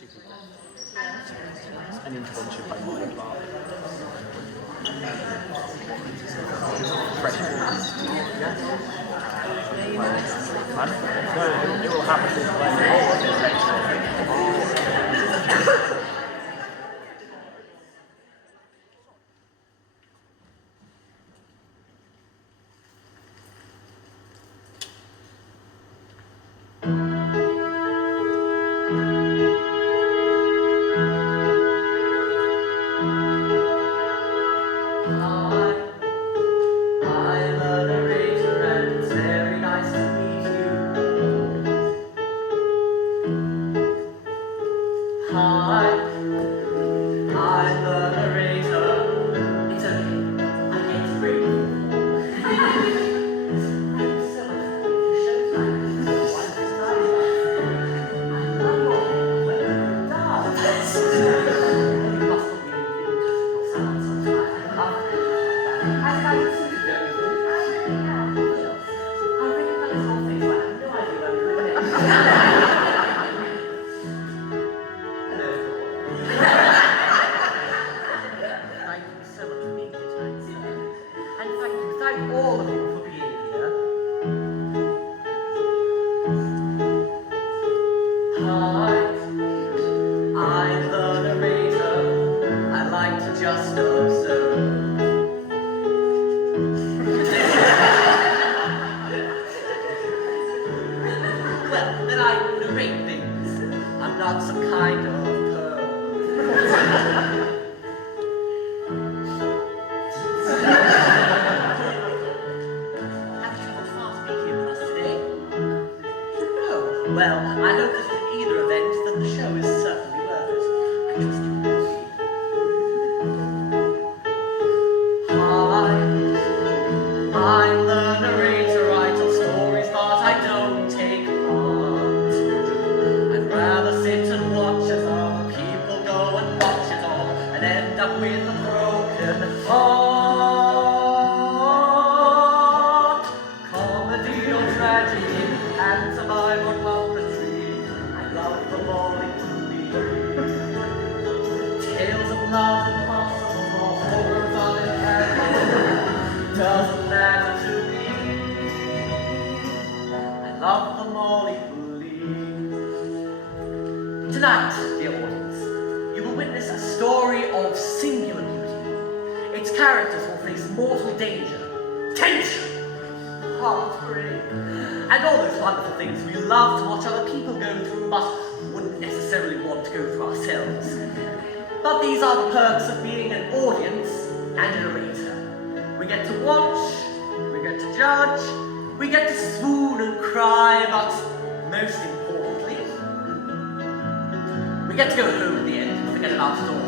An intervention by Molly Clark. Fresh. No, it will happen this way. Well, I hope that in either event that the show is certainly worth it. I trust you will be. Hi, I'm the narrator. I tell stories, but I don't take part. I'd rather sit and watch as other people go and watch it all and end up with a broken heart. Comedy or tragedy, pantomime or puppetry, I love them all equally. Tales of love and possible or horrors unimaginable, doesn't matter to me. I love them all equally. Tonight, dear audience, you will witness a story of singular beauty. Its characters will face mortal danger, tension, heartbreak, and all those wonderful things we love to watch other people go through but wouldn't necessarily want to go through ourselves. But these are the perks of being an audience and a narrator. We get to watch, we get to judge, we get to swoon and cry, but most importantly, we get to go home at the end and forget about it all.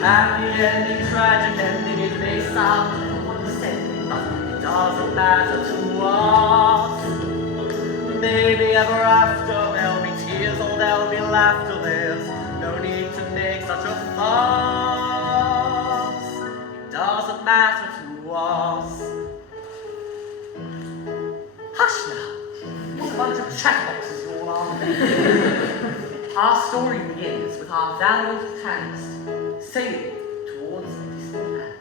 Happy ending, tragic ending, it may sound condescending, but it doesn't matter to us. Maybe ever after there'll be tears or there'll be laughter. There's no need to make such a fuss. It doesn't matter to us. Hush now. What a bunch of chatterboxes you all are. Our story begins with our valiant protagonist sailing towards the distant land.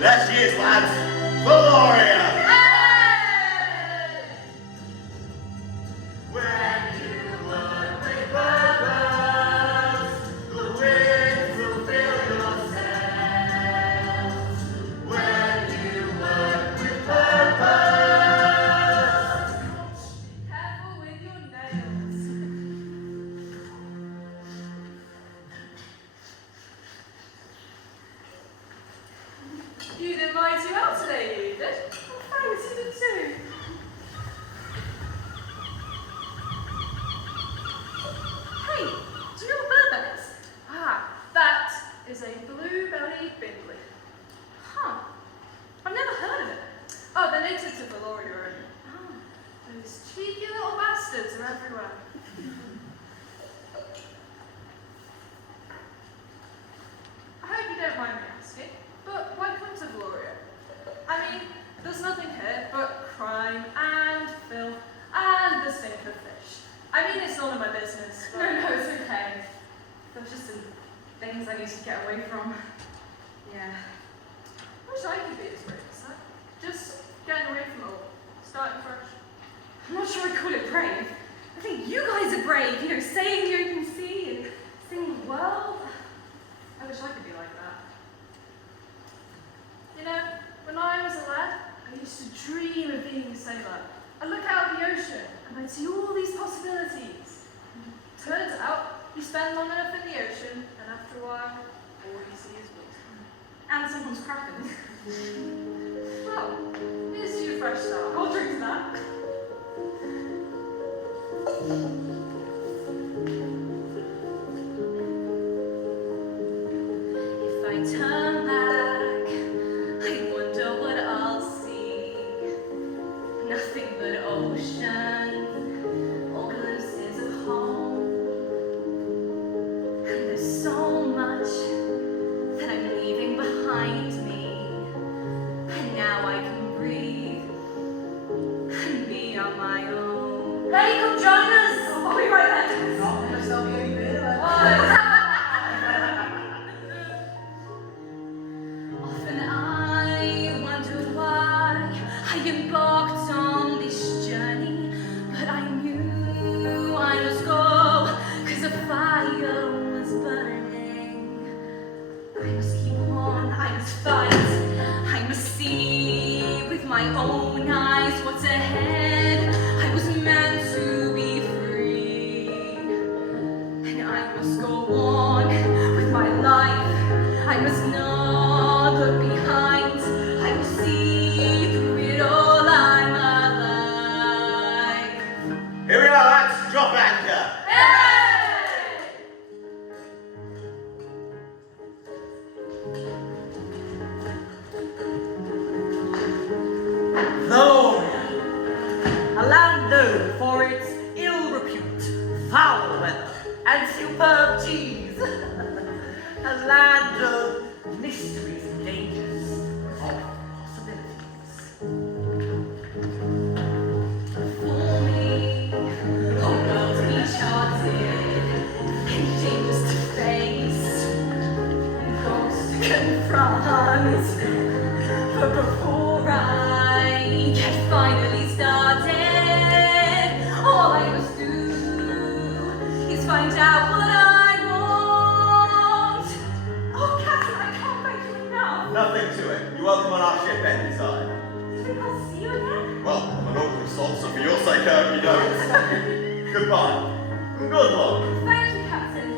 There she is, lads! Valoria! When you work with purpose, the winds will fill your sails. When you work with purpose. Careful with your nails. You did mighty well today, you did. Oh, thanks, you did too. Hey, do you know what bird that is? Ah, that is a blue-bellied bindley. Huh. I've never heard of it. Oh, they're native to Valoria. Oh, those cheeky little bastards are everywhere. I hope you don't mind me asking, but why come to Valoria? I mean, there's nothing here but crime and filth and the stink of fish. I mean, it's none of my business. But... No, it's okay. There's just some things I need to get away from. Yeah. Wish I could be as brave as that. Just getting away from it all. Starting fresh. I'm not sure I'd call it brave. I think you guys are brave, you know, sailing the open sea and seeing the world. I wish I could be like that. You know, when I was a lad, I used to dream of being a sailor. I'd look out at the ocean and I'd see all these possibilities. Turns out, you spend long enough in the ocean and after a while, all you see is water. And someone's cracking. Well, here's to your fresh start. I'll drink to that. If I turn back, I wonder what I'll see. Nothing but ocean, or glimpses of home. And there's so much that I'm leaving behind me. And now I can breathe and be on my own. Hey, come join us! I'll be right back. Not gonna sell me any beer, then. Often I wonder why I embarked on this journey, but I knew I must go, 'cause the fire was burning. I must keep on, I must fight, I must see with my own eyes what's ahead. I was meant to be free, and I must go on with my life. I must not look behind. I will see through it all. I'm alive. Here we are, lads! Drop anchor! Valoria, a land known for its ill repute, foul weather, and superb cheese. A land of mysteries and dangers, of possibilities. For me, a world to be charted, and dangers to face, and goals to confront. But before I get finally started, all I must do is find out what I want. Oh, Captain, I can't thank you enough. Nothing to it. You're welcome on our ship anytime. Do you think I'll see you again? Well, I'm an awkward sort, so for your sake, I hope you don't. Goodbye. And good luck. Thank you, Captain.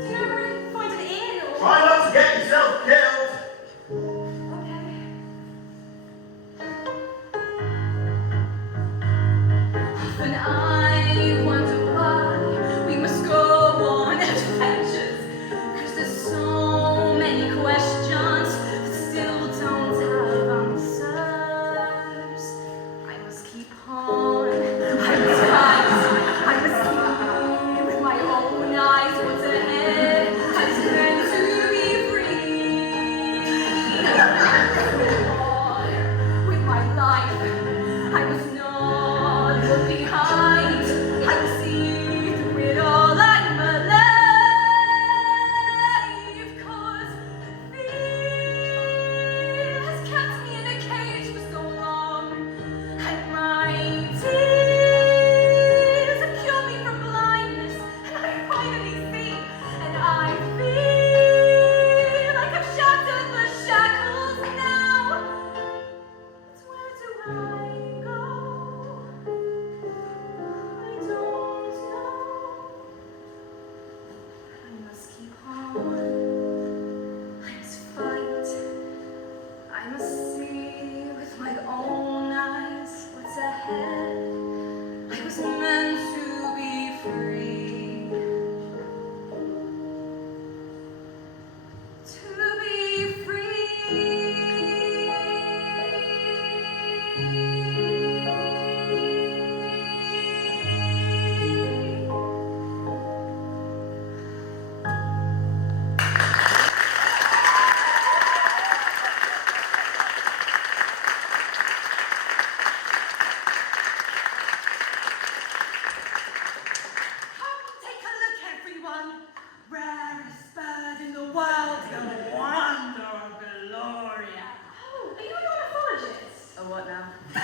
Do you know where we can find an inn or... Try not to get yourself killed. Okay. Often I wonder why we must go on adventures, 'cause there's so many questions that still don't have answers. I must keep on, I must fight, I must see with my own eyes what's ahead. I was meant to be free,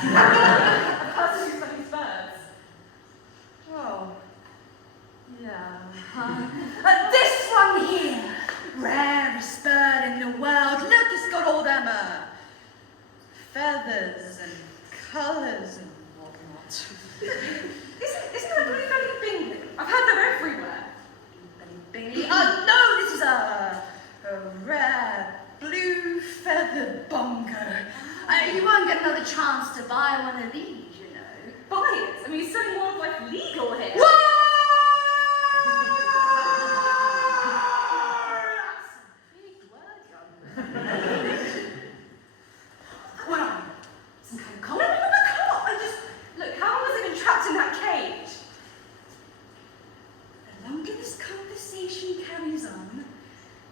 A person who studies birds. Oh. Yeah. This one here. Rarest bird in the world. Look, it's got all them feathers and colours and whatnot. Isn't that Bluebelly Bingley? I've heard they're everywhere. Bluebelly Bingley? Oh no, this is a rare blue feathered bongo. You won't get another chance to buy one of these, you know. Buy it? I mean, it's certainly wildlife legal here. What?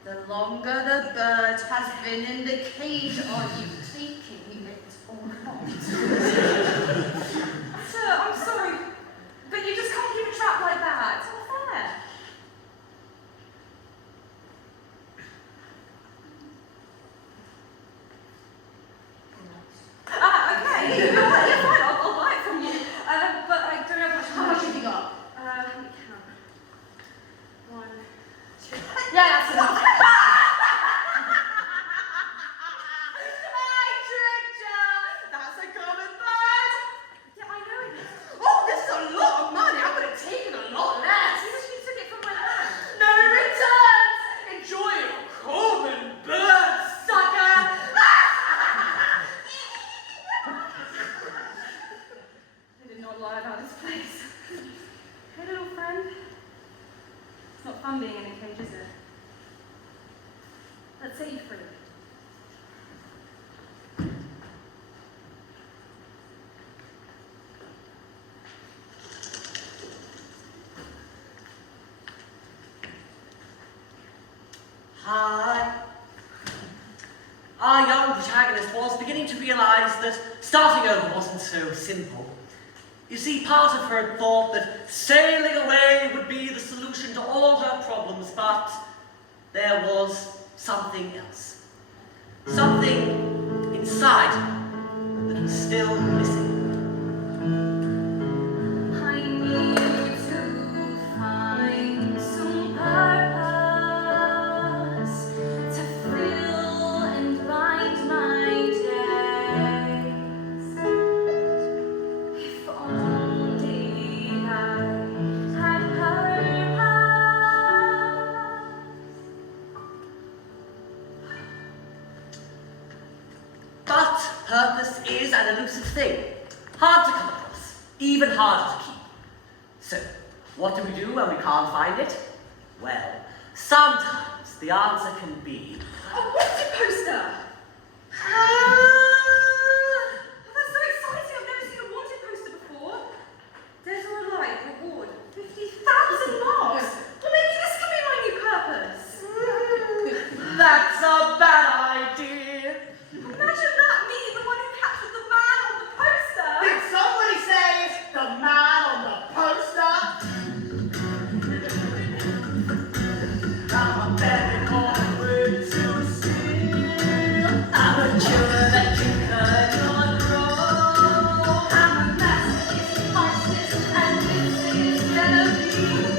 The longer the bird has been in the cage, are you taking it or not? Sir, I'm sorry, but you just can't keep a trap like that. It's not fair. Okay. You know what? You're fine. I'll buy it from you. But I don't have much. How much have you got? Let me count. 1, 2. Yeah, that's enough. Fun being in a cage, is it? Let's set you free. Hi. Our young protagonist was beginning to realize that starting over wasn't so simple. You see, part of her had thought that sailing away would be the solution to all her problems, but there was something else. Something inside her that was still missing. I need to find some purpose to fill and bind my days. If only I had purpose. But purpose is an elusive thing, hard to come across, even harder to keep. So, what do we do when we can't find it? Well, sometimes the answer can be... A wanted poster! Oh, that's so exciting! I've never seen a wanted poster before. Dead or alive, reward 50,000 marks! Well, maybe this could be my new purpose. That's a bad idea! Imagine that, me, the one who captured the man on the poster! Did somebody say the man on the poster? I'm a very long way to see. I'm a killer that you cannot grow. I'm a masterpiece, artist, and this is Genevieve.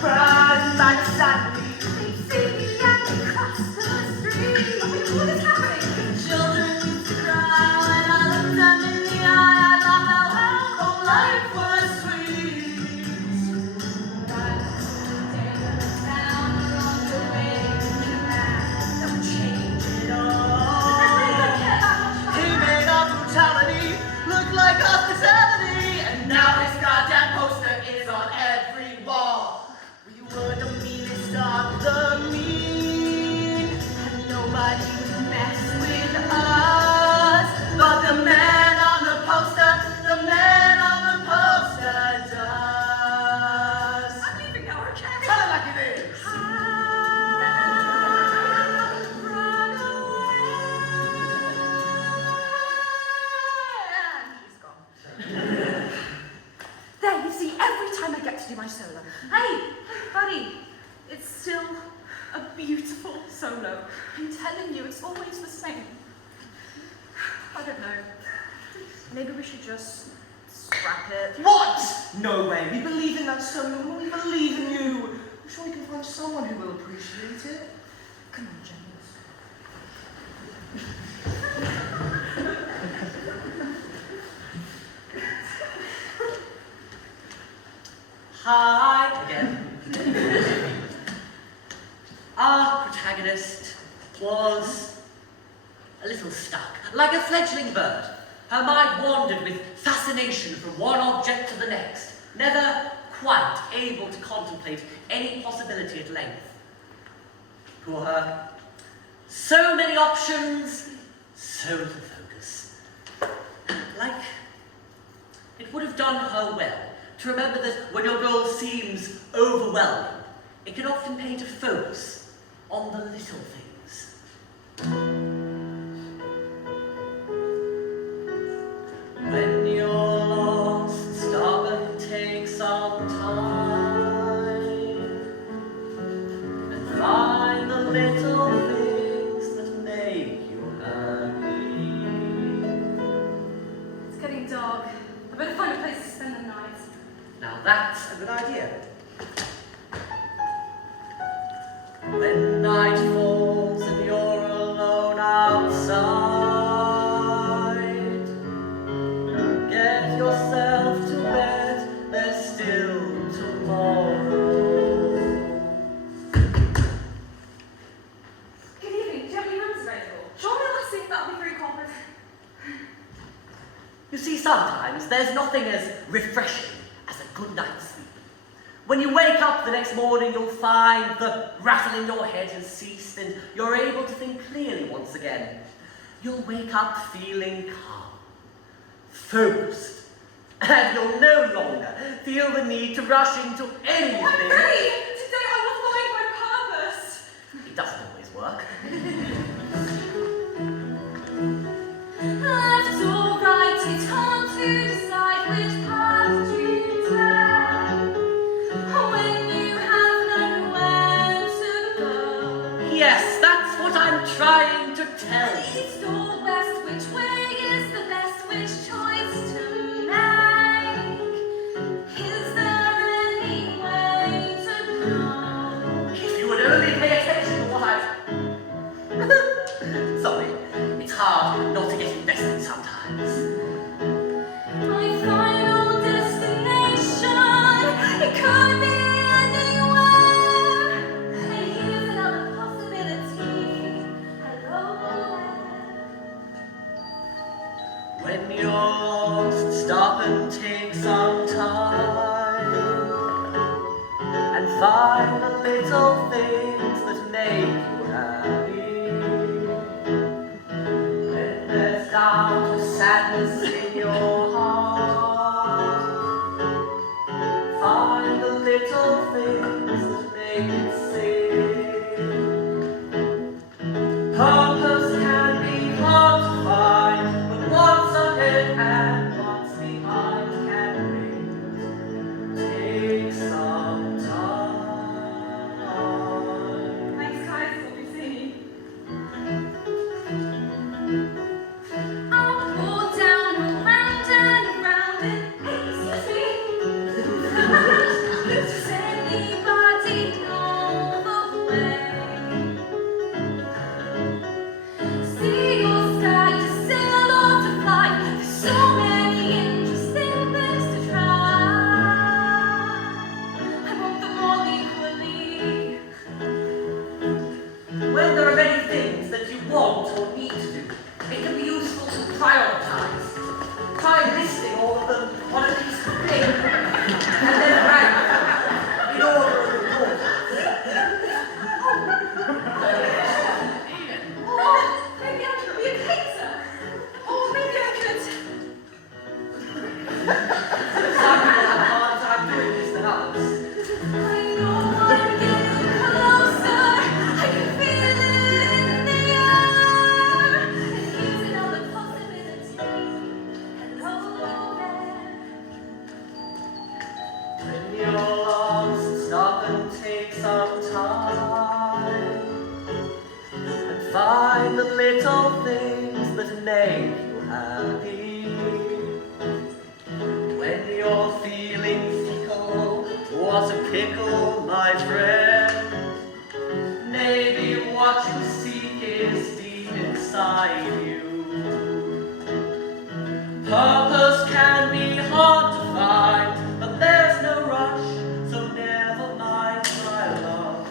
Bright like Saturday. They see me and they cross the street. What is happening? Children used to cry when I looked them in the eye. I thought how long life was sweet. Down along the way, That would change it all. I really don't care that much He about made our brutality look like hospitality, and now his goddamn poster is on every wall. We were the meanest of the mean, and nobody would mess with us. But the man on the poster does. I'm leaving now, okay? Tell it like it is. Run away. And he's gone. There, you see, every time I get to do my solo. Hey, buddy, it's still A beautiful solo. I'm telling you, it's always the same. I don't know. Maybe we should just scrap it. What? No way. We believe in that solo. We believe in you. I'm sure we can find someone who will appreciate it. Come on, James. Hi again. Our protagonist was a little stuck, like a fledgling bird. Her mind wandered with fascination from one object to the next, never quite able to contemplate any possibility at length. Poor her. So many options, so little focus. Like, it would have done her well to remember that when your goal seems overwhelming, it can often pay to focus on the little things. When you're lost, stop and take some time and find the little things that make you happy. It's getting dark. I better find a place to spend the night. Now that's a good idea. When night falls and you're alone outside, get yourself to bed, there's still tomorrow. Good evening. Do you have any rooms available? Surely I think that'll be very competent. You see, sometimes there's nothing as refreshing as a good night's sleep. When you wake up the next morning, you'll find the rattle in your head has ceased and you're able to think clearly once again. You'll wake up feeling calm, focused, and you'll no longer feel the need to rush into anything. I'm ready! Today I will find my purpose! It doesn't always work. Left or right, it's hard to decide which path to take. When you have nowhere to go. Yes, that's what I'm trying to tell you. East or west, which way is the best, which choice to make? Is there any way to know? If you would only pay attention to what I've... Sorry, it's hard not to get invested sometimes. My final destination, it could be anywhere. And here's another possibility. Hello there. When you're lost, stop and take some time and find the little things that make you happy. When there's doubt or sadness in your heart, find the little things that make it sing. Purpose can be hard to find, but what's ahead and what's behind can take some time. Thanks, guys, for what we see. Up or down, around and around it. Hey, excuse me. Does anybody make you happy. When you're feeling fickle, what a pickle, my friend. Maybe what you seek is deep inside you. Purpose can be hard to find, but there's no rush, so never mind, my love.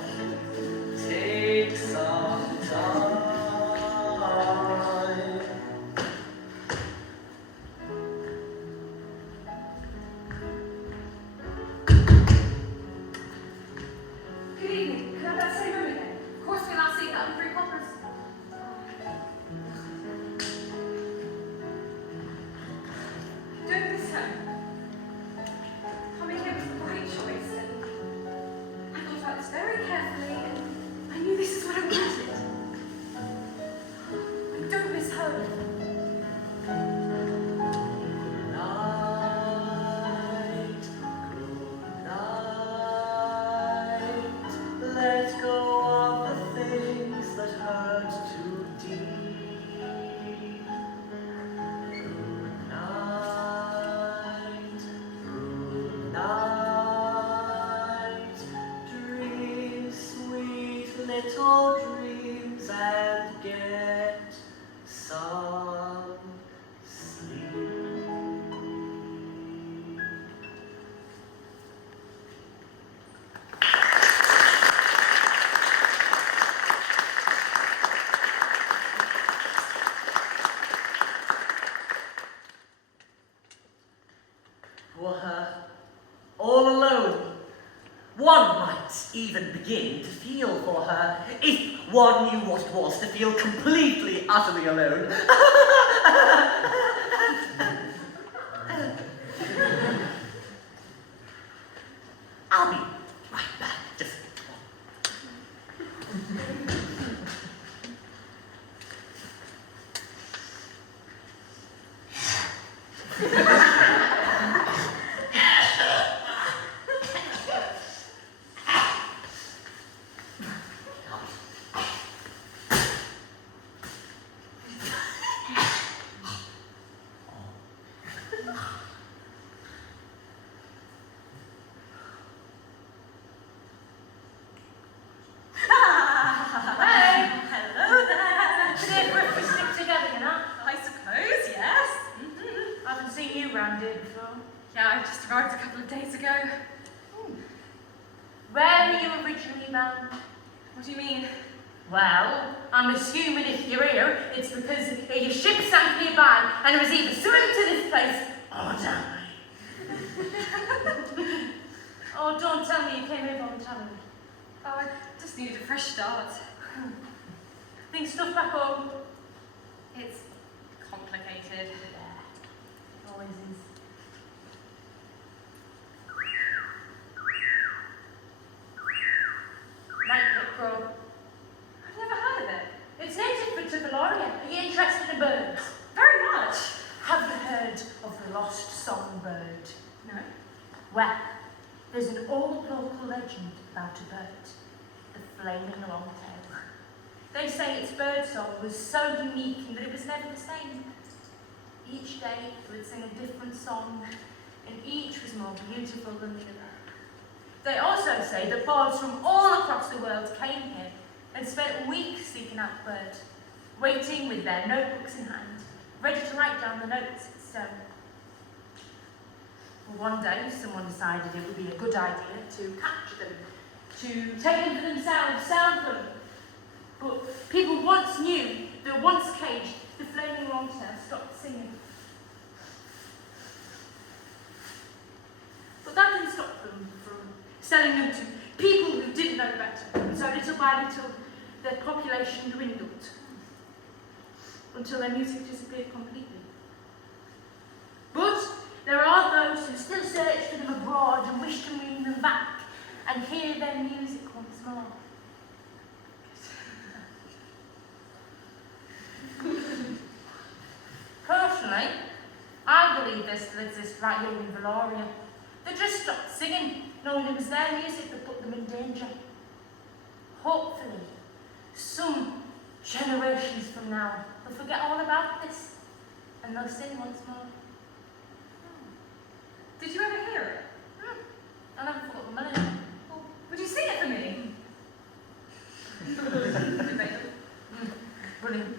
Take some time. Good evening. Could I have that same room again? Of course, we're not seeing that in free conference. Don't miss her. Coming here was the right choice, and I thought about this very carefully, and I knew this is what I wanted. I don't miss home. Night, good night. Let go of the things that hurt too deep. Good night, good night. Dream sweet little dreams and get some sleep. For her, all alone. One might even begin to feel for her if one knew what it was to feel completely, utterly alone. I'll be right back. Just. Hello there. Today we're stick together, you know? I suppose, yes. I haven't seen you round here before. Yeah, I just arrived a couple of days ago. Where were you originally bound? What do you mean? Well, I'm assuming if you're here, it's because your ship sank nearby and it was either swimming to this place or die. Oh, don't tell me you came here voluntarily. Oh, I just needed a fresh start. Things stuff back home? It's complicated. Yeah, always is. Nightclip crow. I've never heard of it. It's native to Valoria. Are you interested in birds? Very much. Have you heard of the lost songbird? No. Well, there's an old local legend about a bird, the flaming longtail. They say its birdsong was so unique that it was never the same. Each day it would sing a different song, and each was more beautiful than the other. They also say that birds from all across the world came here and spent weeks seeking out the bird, waiting with their notebooks in hand, ready to write down the notes in stone. Well, one day, someone decided it would be a good idea to capture them, to take them for themselves, sound them. But people once knew that once caged, the flaming longtail stopped singing. But that didn't stop them from selling them to people who didn't know better. So little by little, their population dwindled until their music disappeared completely. But there are those who still search for them abroad and wish to bring them back and hear their music once more. Personally, I believe they still exist right here in Valoria. They just stopped singing, knowing it was their music that put them in danger. Hopefully, some Generations from now, they'll forget all about this, and they'll sing once more. Did you ever hear it? I never forgot the melody. Well, would you sing it for me? Brilliant.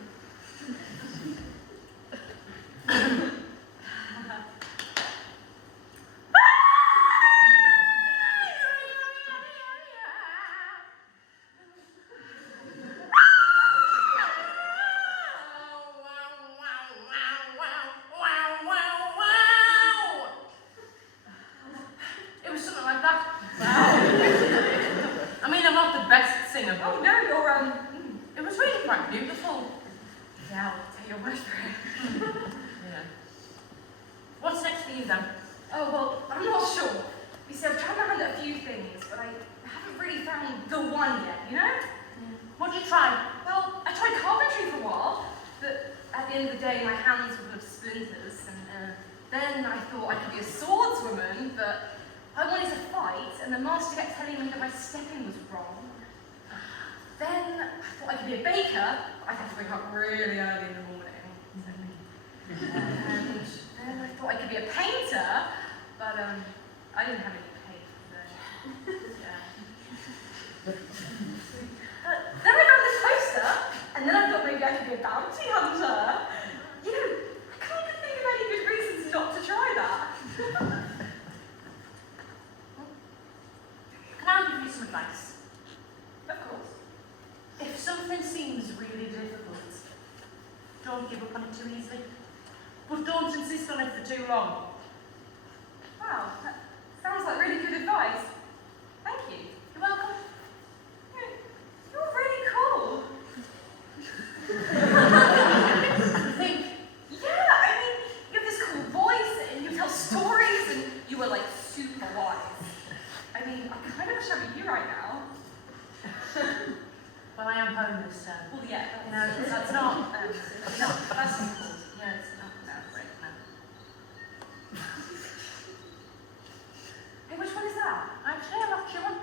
It was something like that. I mean, I'm not the best singer, but Oh no, you're it was really quite beautiful. Yeah, I'll take your word for it. Yeah. What's next for you then? Oh well, I'm not sure. You see, I've tried my hand at a few things, but I haven't really found the one yet, you know? What did you try? Well, I tried carpentry for a while, but at the end of the day, my hands were full of splinters, and then I thought I could be a swordswoman, but I wanted to fight, and the master kept telling me that my stepping was wrong. Then I thought I could be a baker, but I'd have to wake up really early in the morning. And then I thought I could be a painter, but I didn't have any paint, so yeah. Then I found this poster, and then I thought maybe I could be a bounty hunter. You know, I can't even think of any good reasons not to try that. Can I give you some advice? Of course. If something seems really difficult, don't give up on it too easily. But don't insist on it for too long. Wow, that sounds like really good advice. Thank you. You're welcome. You're really cool. Think. Yeah, I mean, you have this cool voice, and you tell stories, and you were like super wise. I mean, I kind of wish I were you right now. Well, I am homeless, so. Well, yeah, You know, that's not. That's difficult. Yeah, it's not. No, right, no. Hey, which one is that? Actually, I love you one. Do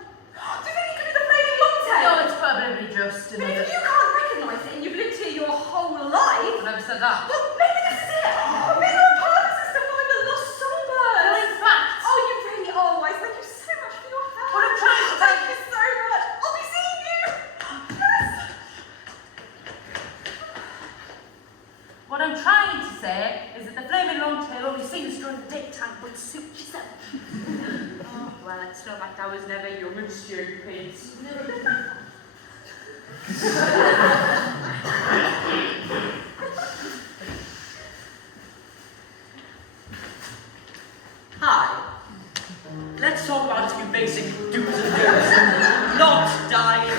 you think it could be the flaming longtail? No, it's probably just But another. if you can't recognise it and you've lived here your whole life, I never said that. well, maybe this is it. Oh, maybe our purpose is to find the lost songbird. Well, in fact. Oh, you really are wise. Thank you so much for your help. What I'm trying to Thank you so much. I'll be seeing you. Yes. What I'm trying to say is that the flaming longtail only sings during the daytime, but suit yourself. Oh, well, it's not like I was never young and stupid. Hi. Let's talk about a few basic do's and don'ts. Not dying.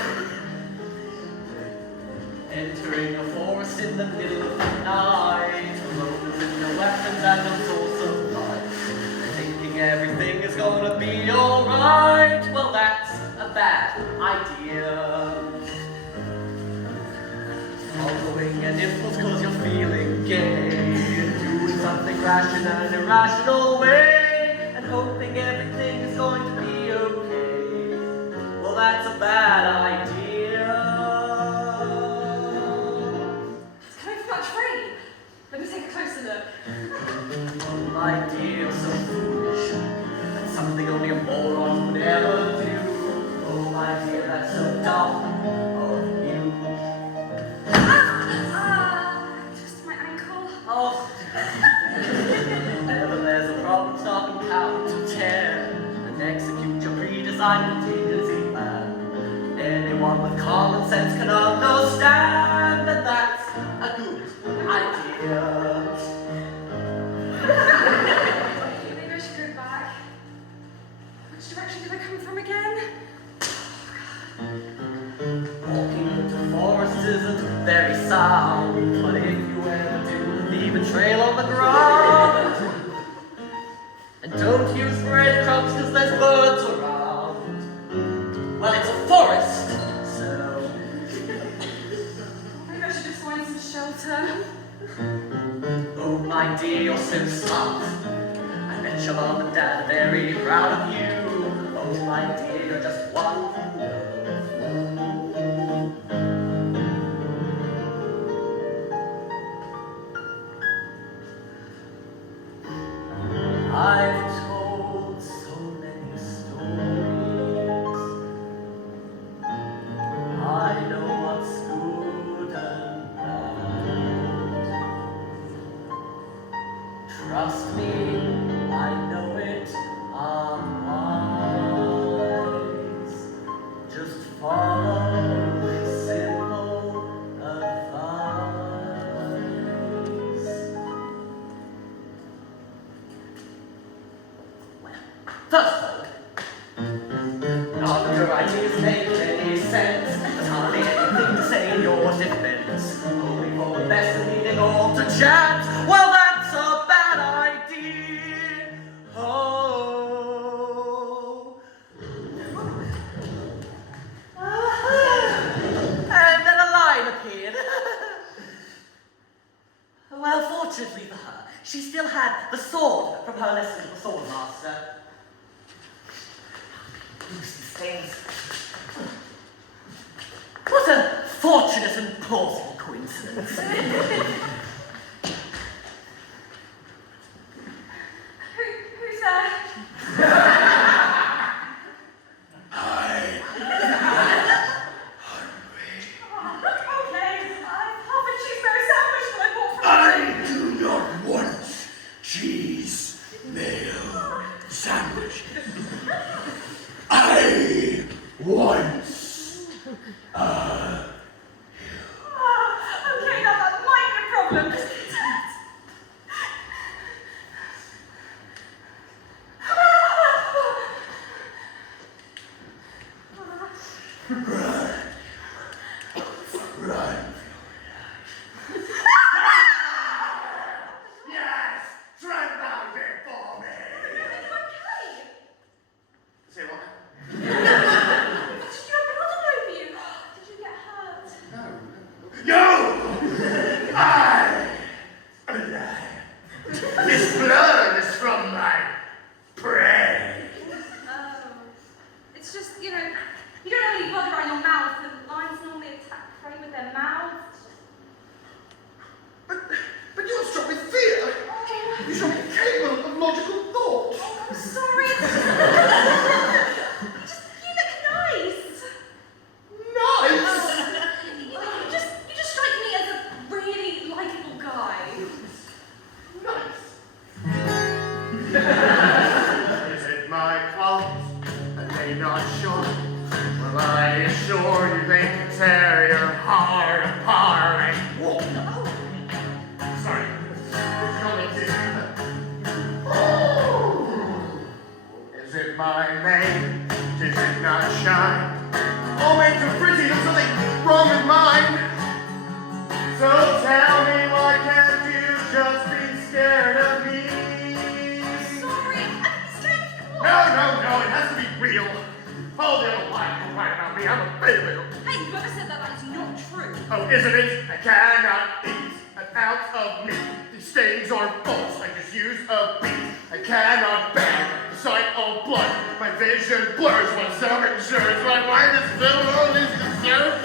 Entering a forest in the middle of the night, alone with no weapons and no source of light. Thinking everything is gonna be alright. Well, that's a bad idea. Following an impulse cause you're feeling gay, doing something rash in an irrational way, and hoping everything is going to be okay. Well, that's a bad idea. It's coming from that tree. Let me take a closer look. Oh, my dear, so foolish. That's something only a moron would ever do. Oh, my dear, that's so dumb of you. Just my ankle. Oh. Whenever there's a problem, stop and count to 10 and execute your pre-designed contingency plan. Anyone with common sense can understand that that's a good idea. Maybe I should go back. Which direction did I come from again? Walking into forests isn't very sound, but if you ever do, leave a trail on the ground. And don't use breadcrumbs because there's birds around. Well, it's a forest, so. Maybe I should just find some shelter. Oh, my dear, you're so smart. I bet your mom and dad are very proud of you. Oh, my dear, you're just wonderful. Yes! Tread thou before me! Okay. Say what? Did you have blood all over you? Did you get hurt? No! I am alive. This blood is from my prey. It's just, you don't have any blood around your mouth. The lions normally attack prey with their mouths. But you're struck with fear. You should be capable of logical thought. I'm sorry. You look nice. Nice! You just strike me as a really likable guy. Nice. Is it my clothes? Are they not short? Well, I assure you they can tear your heart apart and walk. Sorry. It's only two. Is it my name? Does it not shine? Oh, ain't too pretty, there's something wrong with mine. So tell me, why can't you just be scared of me? Sorry, I'm scared of you. No, it has to be real. All the other lies are right about me, I'm a baby. Hey, whoever said that is not true. Oh, isn't it? I cannot eat an ounce of meat. These stains are false, I just use a beat. I cannot bear the sight of blood. My vision blurs when some insurance. My mind is filled with all these concerns.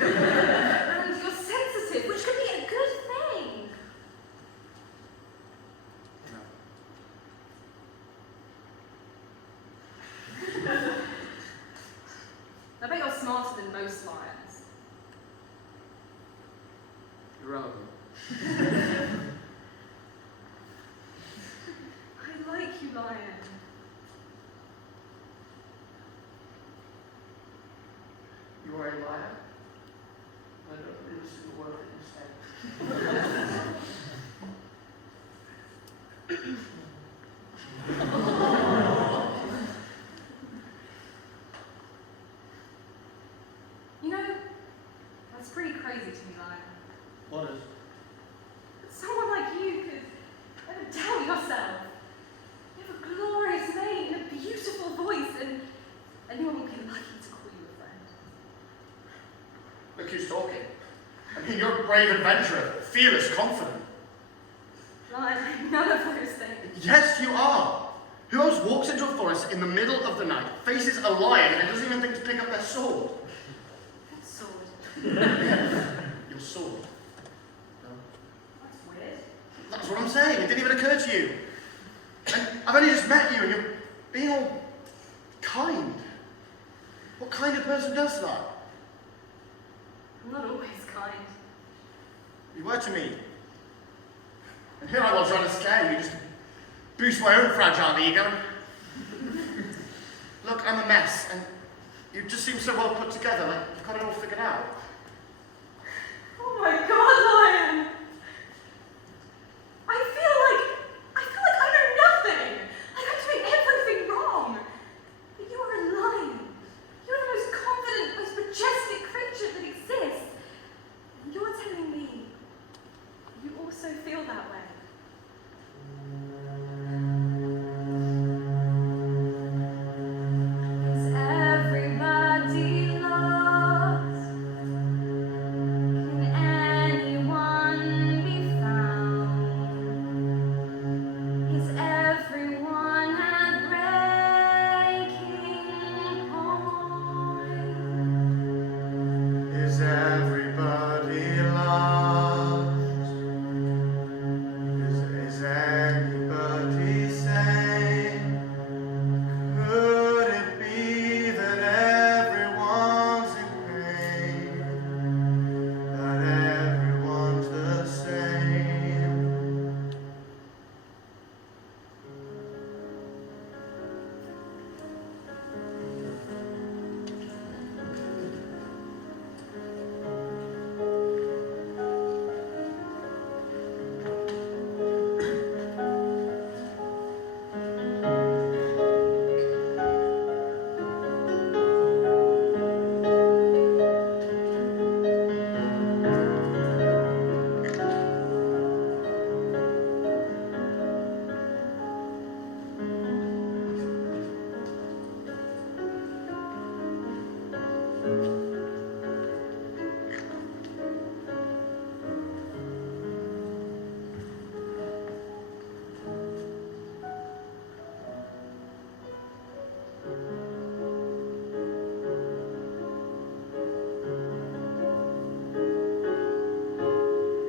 And you're sensitive, which could be a good thing. I bet you're smarter than most lions. Irrelevant. I like you, lion. You are a liar. I don't believe a single word that you say. You know, that's pretty crazy to me, lion. What is? That someone like you could ever doubt yourself. You have a glorious name and a beautiful voice, and anyone would be lucky to call you a friend. Look who's talking. I mean, you're a brave adventurer, fearless, confident. Lion, I'm none of those things. Yes, you are. Who else walks into a forest in the middle of the night, faces a lion, and doesn't even think to pick up their sword? What sword? Your sword. No. That's weird. That's what I'm saying. It didn't even occur to you. And I've only just met you, and you're being all kind. What kind of person does that? I'm not always kind. You were to me. And here I was trying to scare you, just to boost my own fragile ego. Look, I'm a mess, and you just seem so well put together, like you've got it all figured out. Oh my God, lion! I feel like I know nothing. Like I'm doing everything wrong. But you are a lion. You are the most confident, most majestic creature that exists. And you're telling me you also feel that way. Is everybody lost? Can anyone be found? Is everyone at breaking point? Is everybody lost? Is anybody sane? Could it be that everyone's in pain? That everyone's the same?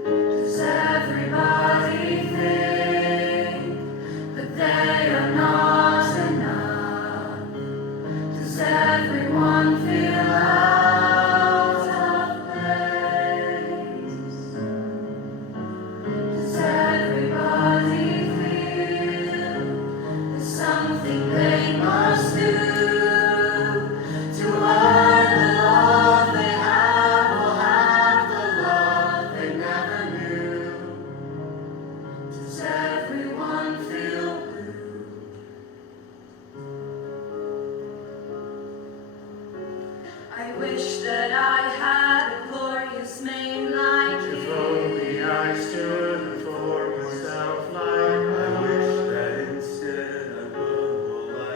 Does everybody think that they are not enough? Does everyone feel out of place? Does everybody feel there's something they must do to earn the love they have or have the love they never knew? Does everyone feel blue? I wish that I had a glorious mane like If you. only I stood before myself like I wish that instead I were more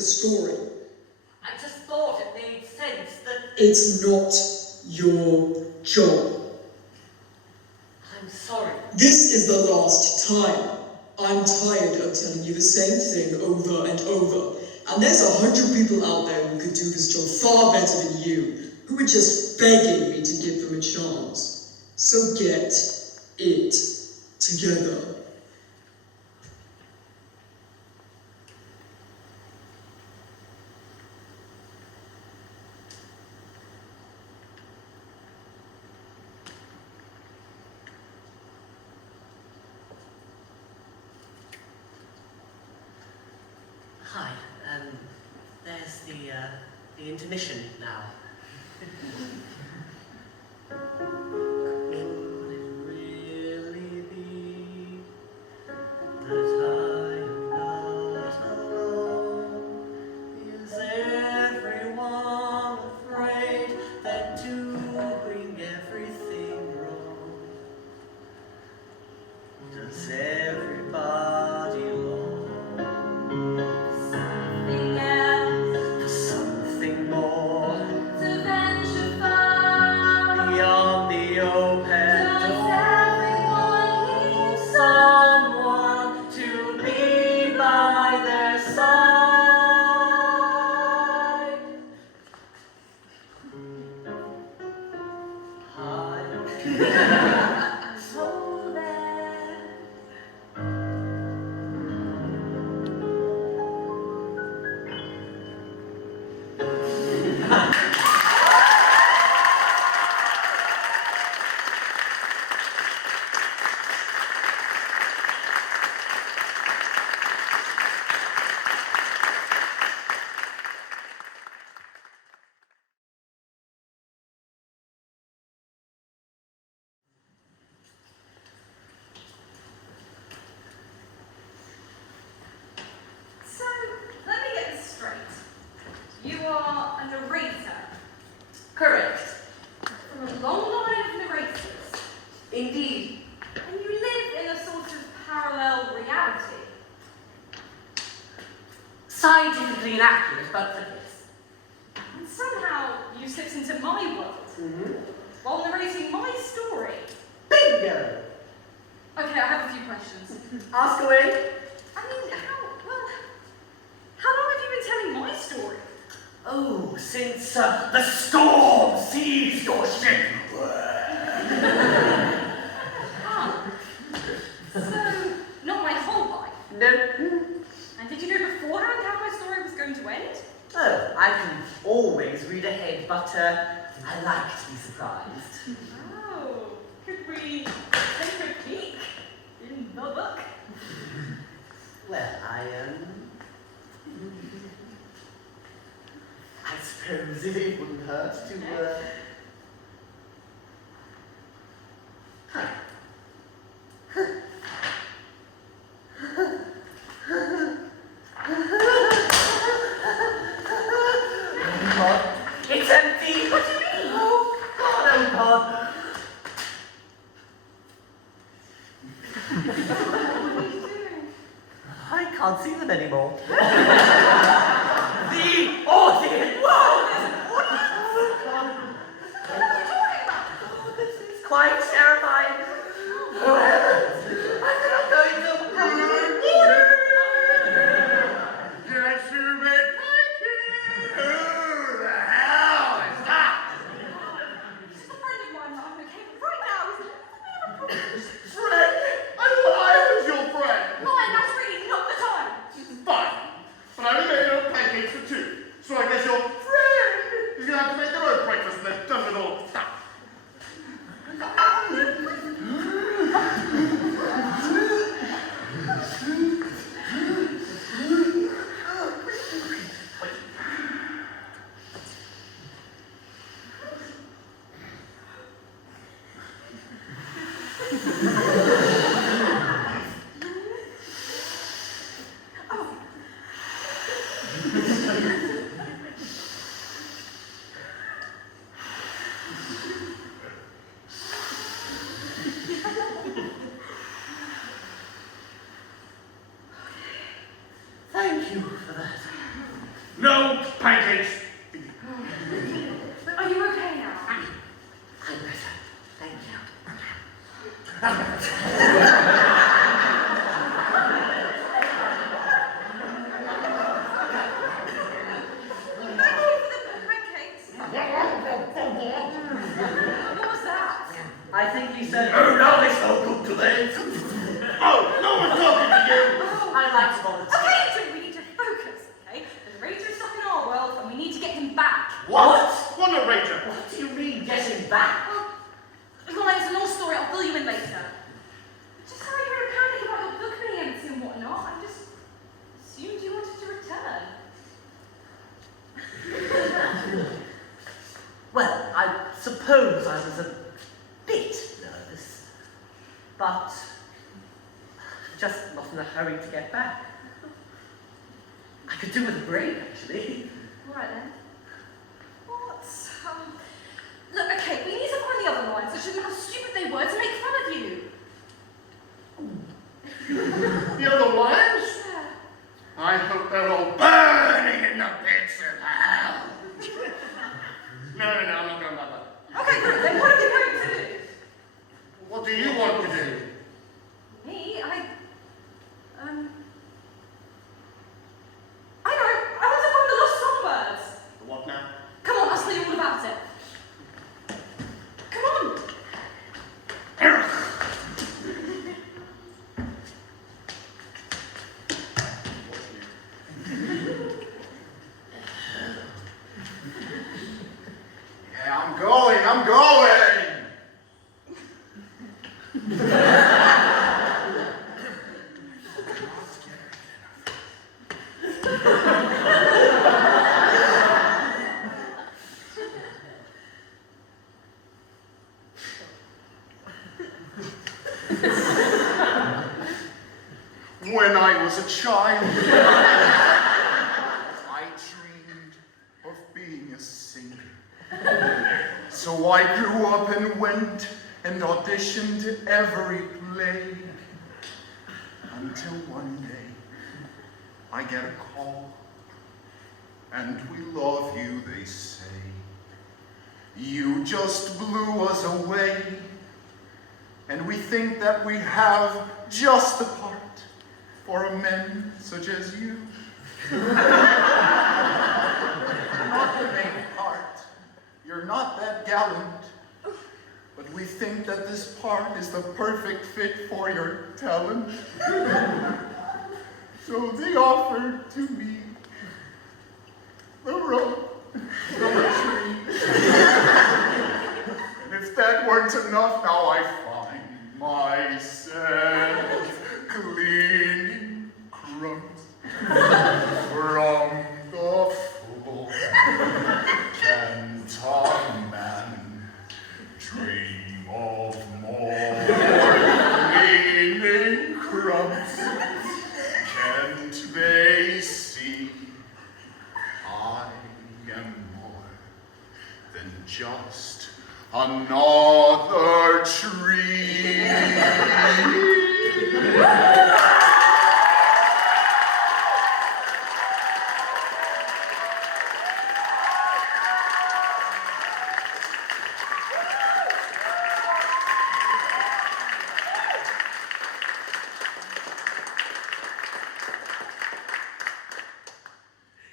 the story. I just thought it made sense that... It's not your job. I'm sorry. This is the last time. I'm tired of telling you the same thing over and over. And there's 100 people out there who could do this job far better than you, who are just begging me to give them a chance. So get it together. Hi, there's the intermission now. Could it really be that I am not alone? Is everyone afraid that doing everything wrong? Does everybody long Something else for something more to venture far. beyond the open Does door? everyone need Someone to be by their side. Hi. so there? So, let me get this straight. You are a narrator Correct. from a long line of narrators, Indeed. and you live in a sort of parallel reality. Scientifically inaccurate, but for this. And somehow you slipped into my world while narrating my story. Bingo! Okay, I have a few questions. Ask away. I mean, how long have you been telling my story? Oh, since the storm seized your ship. Ah, so not my whole life. No. And did you know beforehand how my story was going to end? Oh, I can always read ahead, but I like to be surprised. Oh, could we take a peek in the book? Well, I suppose it wouldn't hurt to, God, it's empty! What do you mean? Oh, God. What are you doing? I can't see them anymore. The audience! Whoa! What What are you talking about? Oh, this is quite terrifying. I think I'm going to... Yes, you may thank you. Who the hell is that? Just a friend of mine that I'm okay with right now. Is it? Friend? I thought I was your friend. Mine, that's really not the time. Fine. But I only made enough pancakes for two. So I guess your friend is going to have to make their own breakfast and they're done with all stuff. Thank you for that. Paige. But are you okay now? I'm better. Thank you. Thank you for the pancakes. What was that? I think you said. Oh, now it's all good to them. Oh, no one's talking to you. I like to volunteer. Okay, so we need to focus, okay? The Ranger is stuck in our world and we need to get him back. What? What a ranger. What do you mean, getting back? Well, it's a long story, I'll fill you in later. Just how you were in a panic about your book being empty and whatnot, I just assumed you wanted to return. Well, I suppose I was a bit nervous, but just not in a hurry to get back. I could do with a break, actually. Alright then. What? Look, okay, we need to find the other ones that show them how stupid they were to make fun of you. The other wives? Yeah. I hope they're all burning in the pits of hell. No, I'm not going that way. Okay, good, then what are we going to do? What do you want to do? Me? I know, I want to find the lost songbirds. What now? Come on, I'll tell you all about it. Come on. Yeah, I'm going. When I was a child, I dreamed of being a singer. So I grew up and went and auditioned every play. Until one day, I get a call. And we love you, they say. You just blew us away. And we think that we have just the part for a man such as you. Not the main part. You're not that gallant. But we think that this part is the perfect fit for your talent. So they offered to me the rope from a tree. And if that weren't enough, now I find myself cleaning crumbs from the floor. Can't a man dream of more cleaning crumbs? Can't they see I am more than just another tree?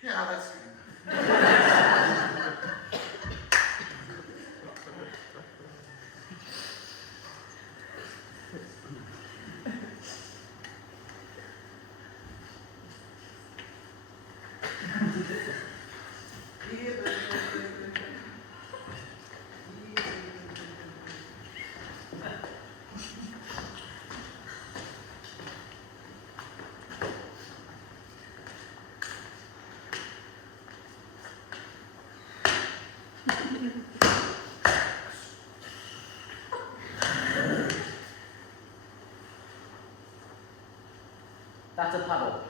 Yeah, that's good. That's a puddle.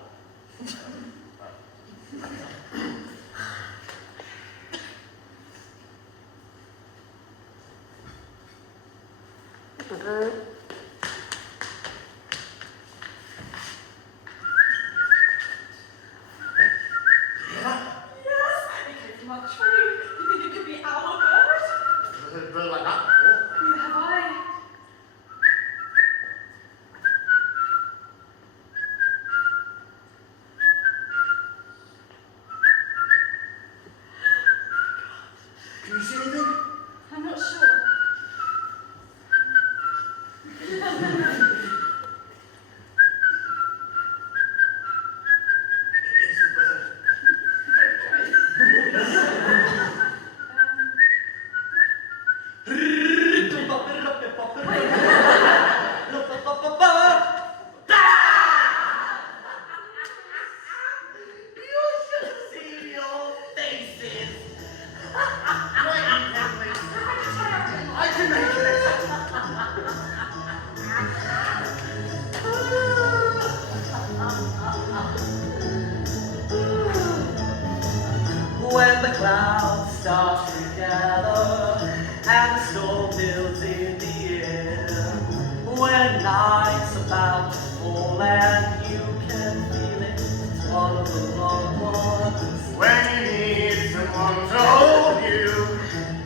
night's about to fall and you can feel it. It's one of the long ones. When you need someone to hold you,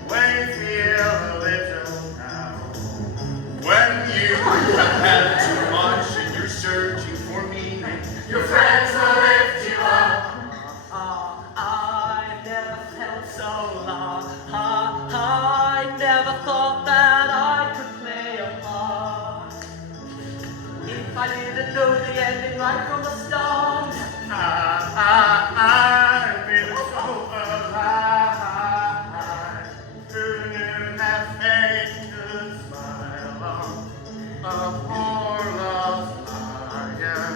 when you feel a little down, when you have had too much and you're searching for meaning, your friends will lift you up. I've never felt so long. I never thought that I could play a part. If I didn't know the ending right from the start. I feel so alive. Who knew that fate could smile on a poor lost lion?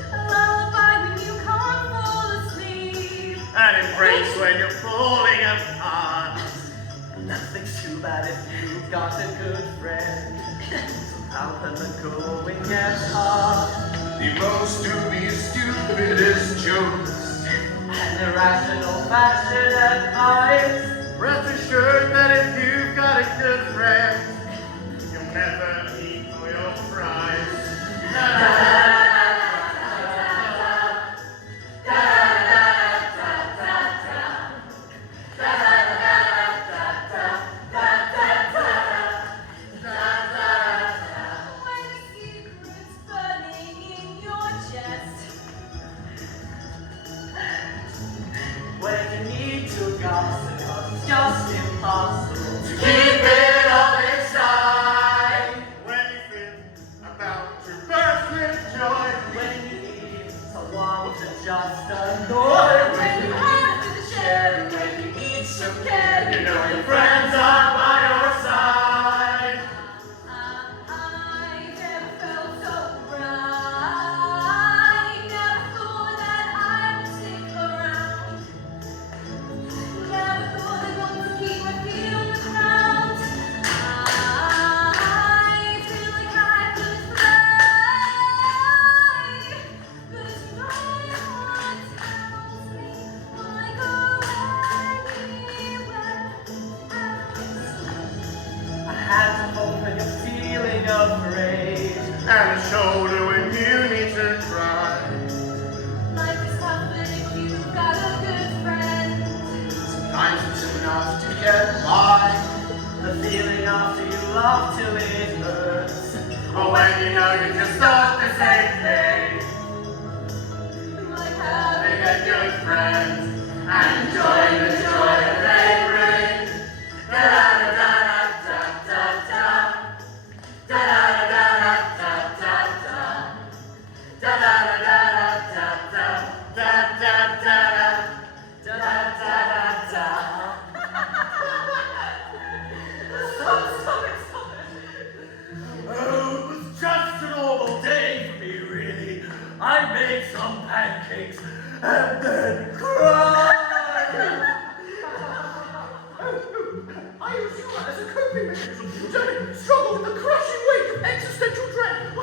A lullaby when you can't fall asleep. An embrace when you're falling apart. Nothing's too bad if you've got a good friend. Somehow when the going gets hard. The most dubious, stupidest jokes. And irrational fashion advice. Rest assured that if you've got a good friend, you'll never equal your prize. When the secret's burning in your chest. When you need to gossip, it's just impossible to Keep it all inside. When you feel about to burst with joy. when you need someone to just annoy. When you have to share, When you need some care, You know your friends are by your side. I never felt so bright. Never thought that I would stick around. Never thought I'd want to keep my feet on the ground. I feel like I could fly, but it's my heart tells me I go anywhere else. I had to hold when you're feeling afraid. And a shoulder when you need to cry. Life is tough, but if you've got a good friend. Sometimes it's enough to get by. The feeling after you laugh till it hurts. Or when you know you just thought the same thing. Like Having having a good friend and enjoying the joy that they bring. Da-da-da-da-da-da-da-da. Da-da-da-da-da-da-da-da. Da-da-da-da-da-da-da-da-da-da. Da-da-da-da-da. Oh, it was just a normal day for me, really. I made some pancakes and then cried. I use humor as a coping mechanism to struggle with the crushing weight of existential dread. Oh!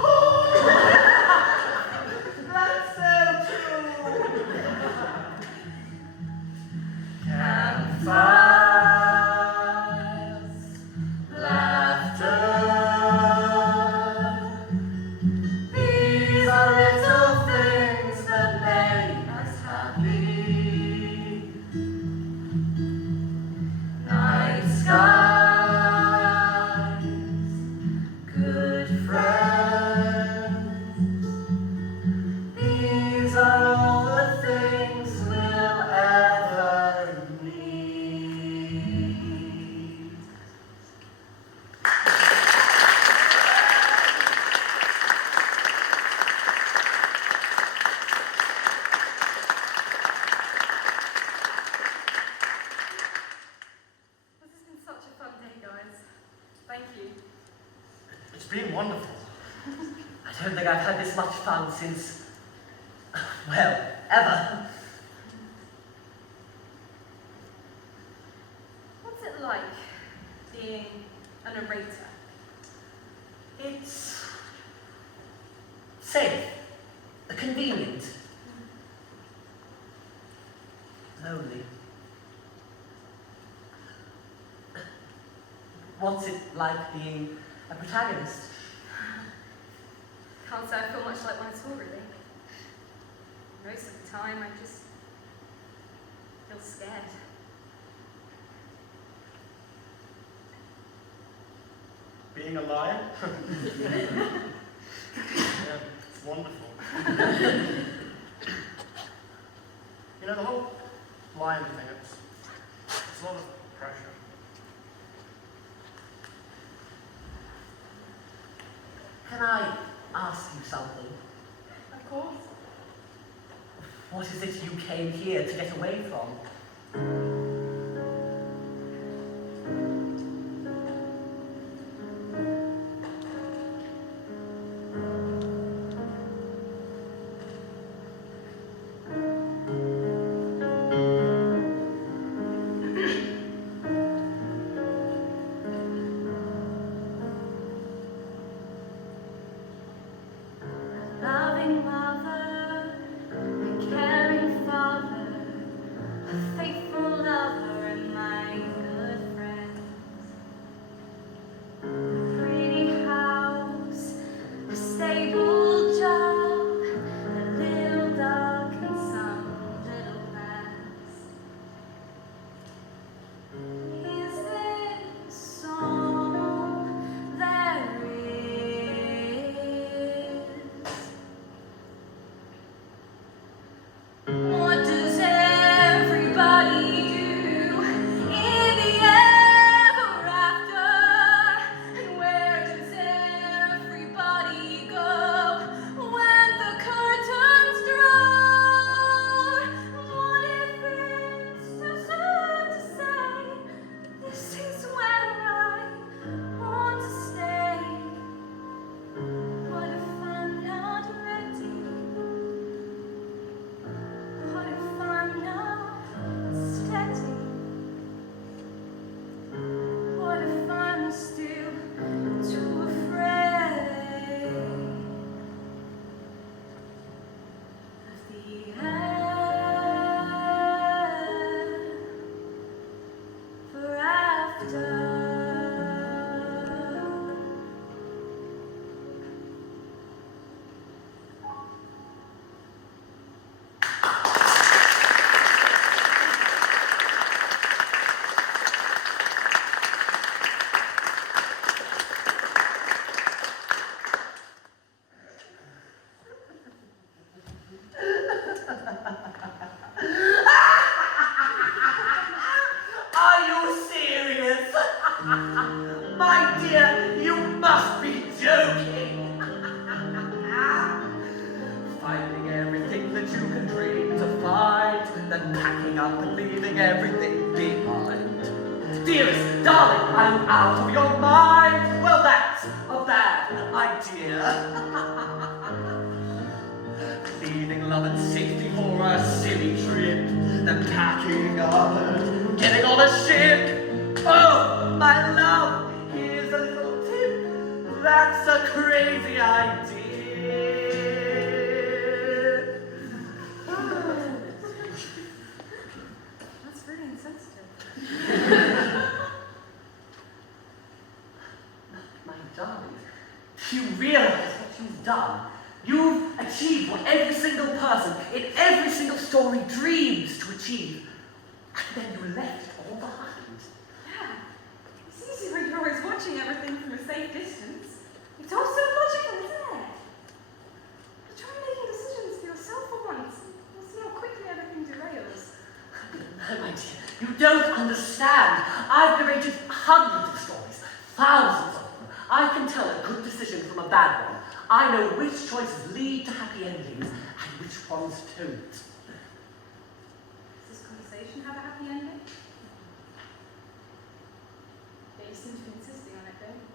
That's so true. Campfires, laughter. These are little things that make us happy. Night skies, good friends. These are all the things we'll ever need. This has been such a fun day, guys. Thank you. It's been wonderful. I don't think I've had this much fun since, well, ever. What's it like being a narrator? It's safe, convenient, lonely. What's it like being a protagonist. Can't say I feel much like when I saw really. Most of the time I just feel scared. Being a lion? Yeah, it's wonderful. You know, the whole lion thing, it's a lot of pressure. Can I ask you something? Of course. What is it you came here to get away from? Loving mother, a caring father, a faithful lover, and my good friends. A pretty house, a stable job, a little dog, and some little plans. Is this all there is? What does everybody do in the ever after? And where does everybody go when the curtains draw? What if it's too soon to say this is where I want to stay? What if I'm not ready? What if I'm not steady? What if I'm still too afraid of the ever after? Are you serious? My dear, you must be joking. Finding everything that you can dream to find, then packing up and leaving everything behind. Dearest, darling, are you out of your mind? Well, that's a bad idea. Leaving love and safety for a silly trip, then packing up and getting on a ship. Oh, my love, here's a little tip. That's a crazy idea. That's really insensitive. My darling, do you realize what you've done? You've achieved what every single person in every single story dreams to achieve. And then you left it all behind. Yeah. It's easy when you're always watching everything from a safe distance. It's all so logical, isn't it? But try making decisions for yourself for once. You'll see how quickly everything derails. No, my dear, you don't understand. I've narrated hundreds of stories, thousands of them. I can tell a good decision from a bad one. I know which choices lead to happy endings and which ones don't. Does this conversation have a happy ending? Yeah, you seem to be insisting on it, don't you?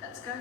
Let's go.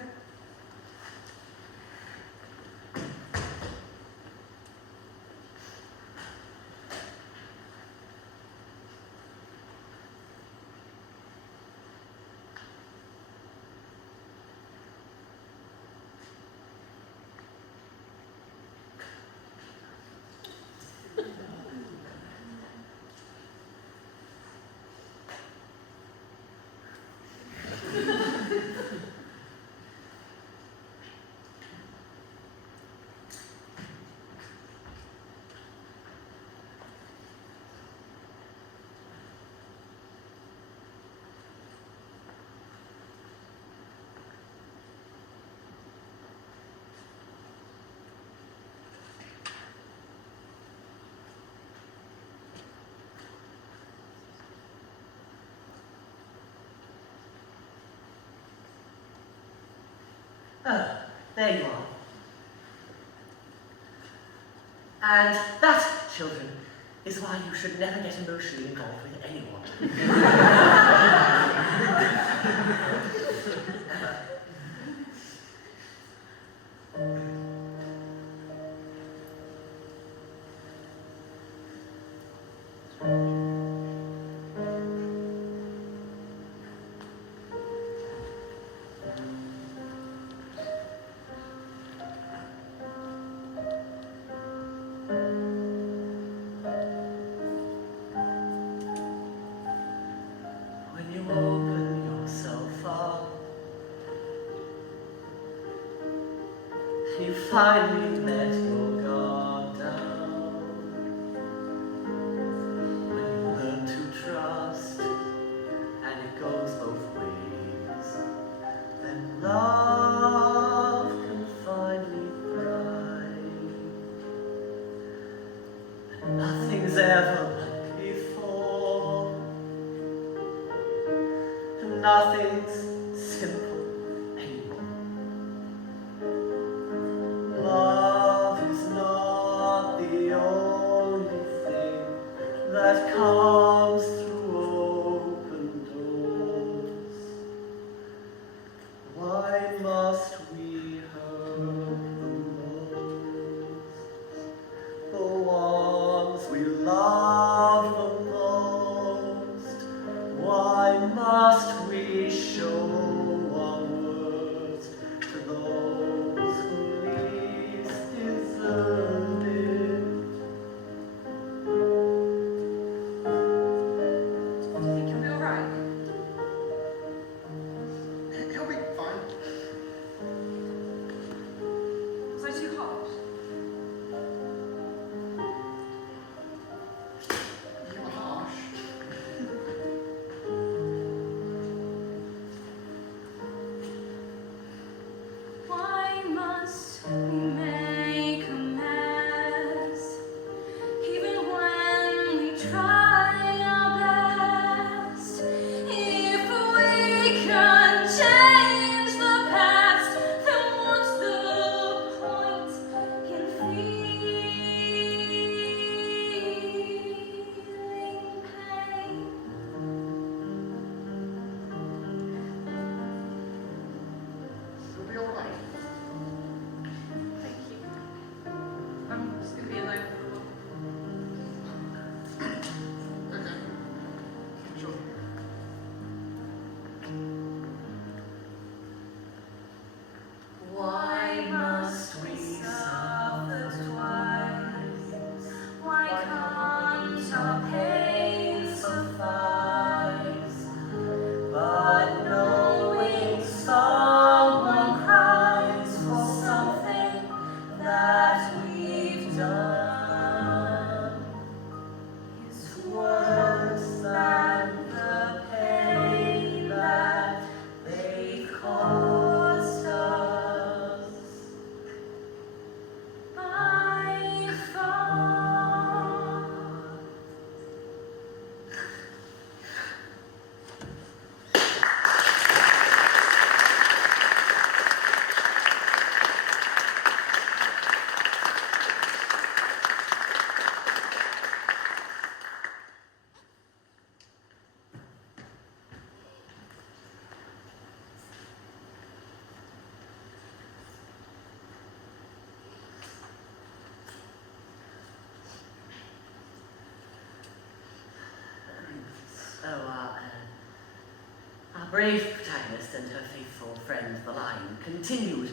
Oh, there you are. And that, children, is why you should never get emotionally involved with anyone. When you open yourself up, you finally let your guard down. When you learn to trust, and it goes both ways, then love can finally thrive. And nothing's ever like before. Nothing's simple anymore. Love is not the only thing that comes through open doors. Why must we hurt the most? The ones we love the most. Why must we show our worth to those who least deserve it? Do you think you'll be alright? He'll be fine. Was I too harsh? You were harsh. Why must we make a mess? Even when we try our best. If we can change the past, then what's the point in feeling pain? You'll be alright. Thank you. I'm just gonna be alone for a while. Okay. Sure. Why must we suffer twice? Why can't our pain suffice? But knowing someone cries for something that we've done is worse than the pain that they caused us. by far? So, our brave protagonist and her faithful friend, the lion, continued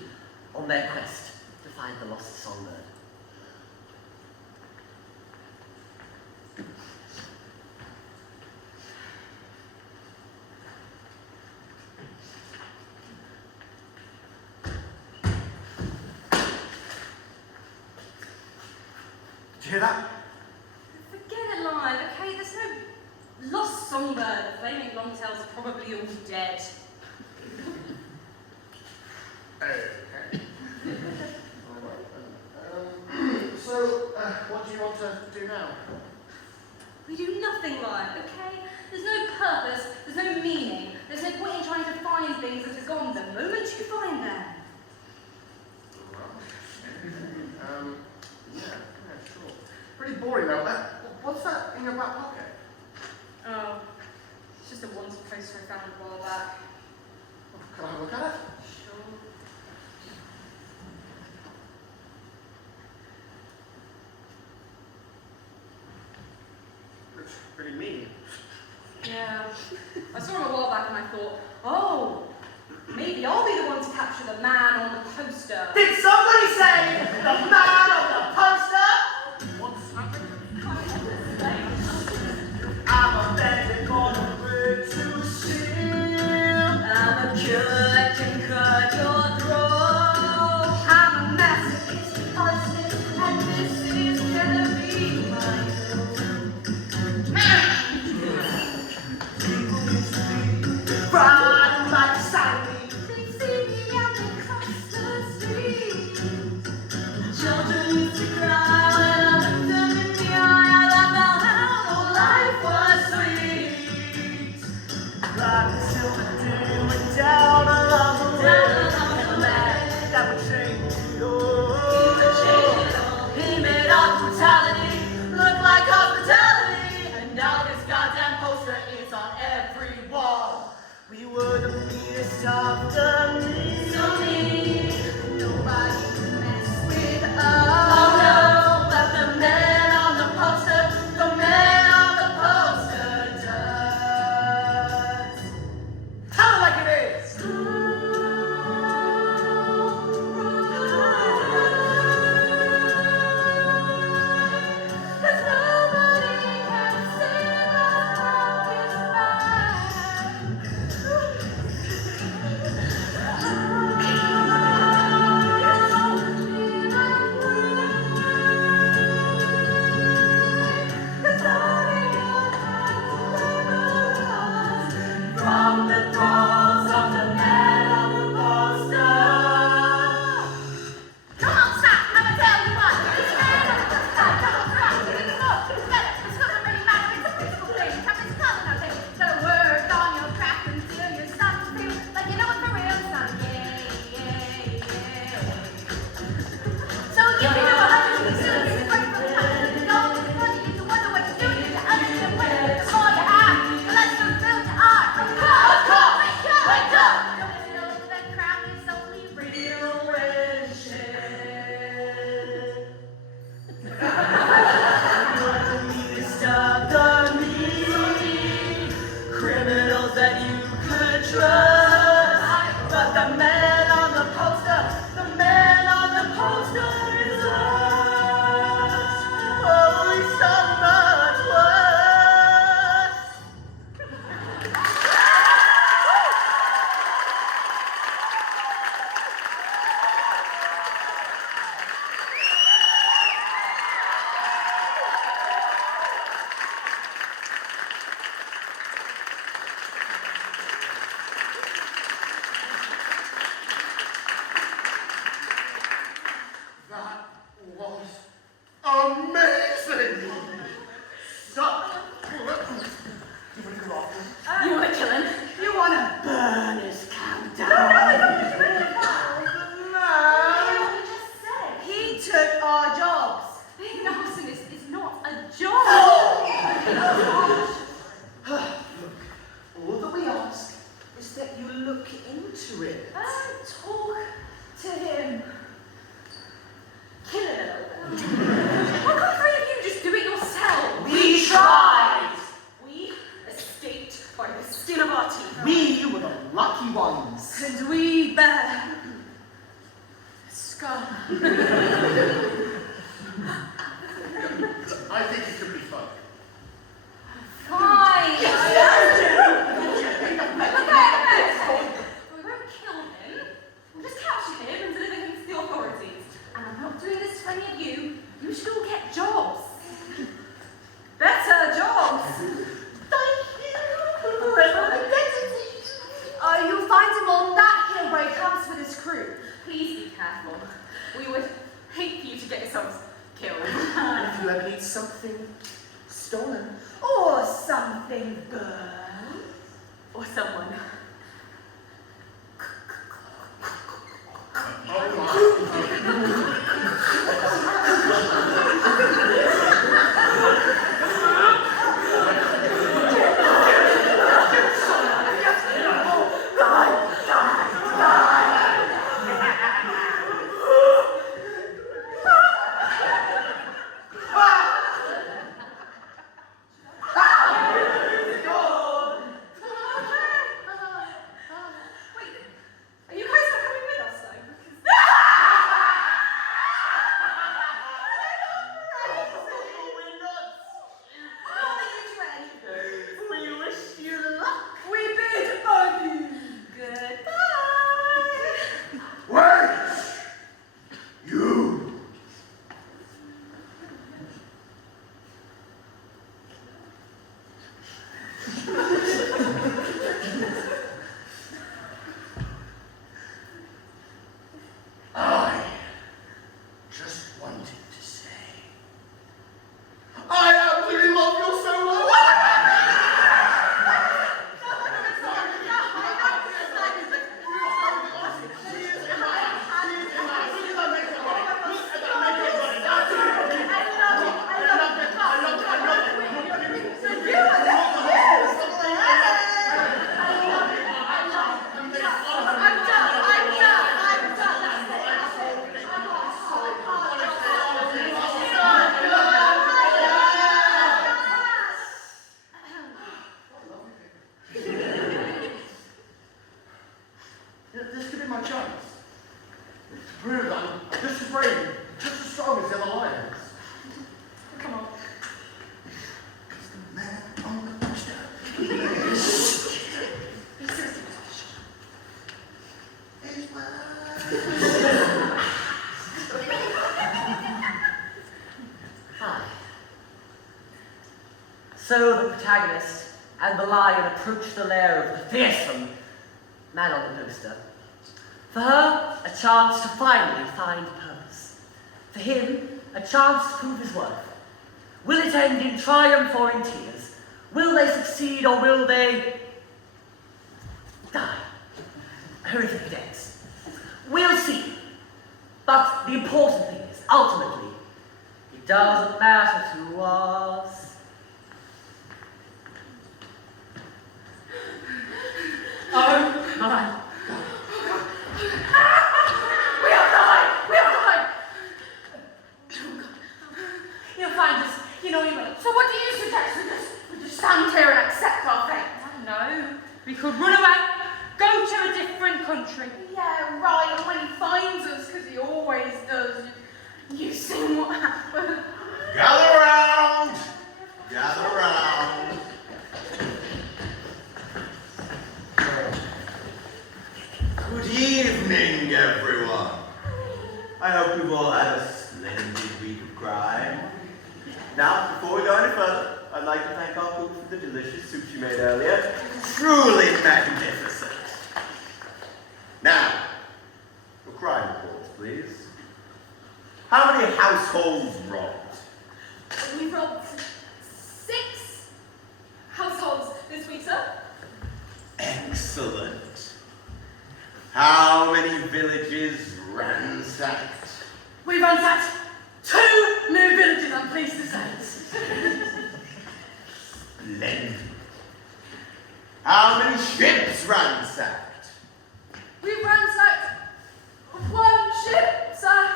on their quest to find the lost songbird. Did you hear that? Forget it, Lion, okay? There's no lost songbird. The flaming longtails are probably all dead. Okay. Alright. So, what do you want to do now? We do nothing, Lion, okay? There's no purpose, there's no meaning, there's no point in trying to find things that are gone the moment you find them. Yeah, sure. Pretty boring though. What's that in your back pocket? Oh, it's just a wanted poster I found a while back. Can I have a look at it? Sure. It's pretty mean. Yeah. I saw him a while back and I thought, oh, maybe I'll be the one to capture the man on the poster. Did somebody say the man on the poster? What's happening? I'm a bandit on a bridge to steal. I'm a killer that can cut your throat. I'm a masochist, arsonist, and this is gonna be my riding by the side of me. They see me out across the street. Children used to cry when I looked them in the eye. I felt how life was sweet. Like a silver dew went down along the way. That would change it all. He made our brutality look like hospitality. And now this goddamn poster is on every wall. We were the meanest of the mean. So mean. Nobody could mess with us. Oh no, but the man on the poster, the man on the poster does. Tell it like it is. Cause nobody can save us from his from the throes of the man on the poster. Come on, stop! I'ma tell you what. This man on the poster. Come on, stop. It's better. It's gonna really matter. It's a physical thing. It's color now. So work on your craft until you're starting to feel like you know it for real, son. So you can do 100 still get right from the top. You go to the money, you wonder what you're doing. You understand what the more you have, the less you build your art. Wake up! Wake up! Don't you know that crowd is only real when shit. You're the meanest of the mean. Criminals that you could trust. But the man on the poster, the man on the poster is us. Oh, he's so much worse. That was amazing! So, you want to go off? You wanna kill him? You wanna burn his camp down? No, Just said. he took our jobs. Being an arsonist is not a job. All that we ask is that you look into it. Talk to him. Kill it a little bit. Why can't three of you just do it yourselves? We tried. We escaped by the skin of our teeth. We were the lucky ones. And we bear scar. I think it could be fun. Fine. Okay. We won't kill him. We'll just capture him and deliver him to the authorities. And I'm not doing this for any of you. You should all get jobs. Better jobs. Thank you. You'll find him on that hill where he comes with his crew. Please be careful. We would hate for you to get yourselves killed. And if you ever need something stolen or something burned Or someone. Oh my. high and approach the lair of the fearsome man on the poster. For her, a chance to finally find purpose. For him, a chance to prove his worth. Will it end in triumph or in tears? Will they succeed or will they die? Horrific deaths. We'll see. But the important thing is, ultimately, it doesn't matter to us. Oh my. We have died! We have died! You'll find us. You know you will. So what do you suggest? We just stand here and accept our fate? No, we could run away, go to a different country. Yeah, right. And when he finds us, because he always does, you see what happens. Gather round! Gather round! Good evening, everyone. I hope you've all had a splendid week of crime. Now, before we go any further, I'd like to thank our cook for the delicious soup she made earlier. Truly magnificent. Now, your crime reports, please. How many households robbed? We robbed 6 households this week, sir. Excellent. How many villages ransacked? We've ransacked 2 new villages, I'm pleased to say. Splendid. How many ships ransacked? We've ransacked 1 ship, sir.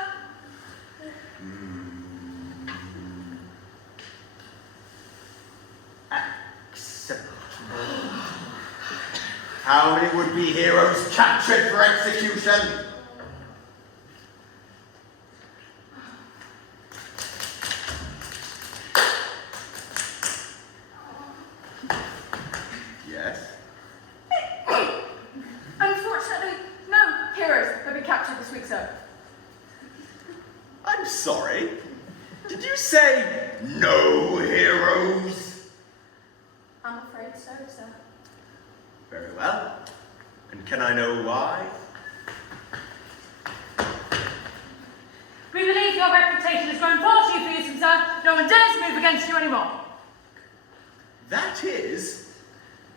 Acceptable. How many would-be heroes captured for execution? Yes? Unfortunately, no heroes have been captured this week, sir. I'm sorry. Did you say no heroes? I'm afraid so, sir. Very well. And can I know why? We believe your reputation has grown far too fearsome, sir. No one dares move against you anymore. That is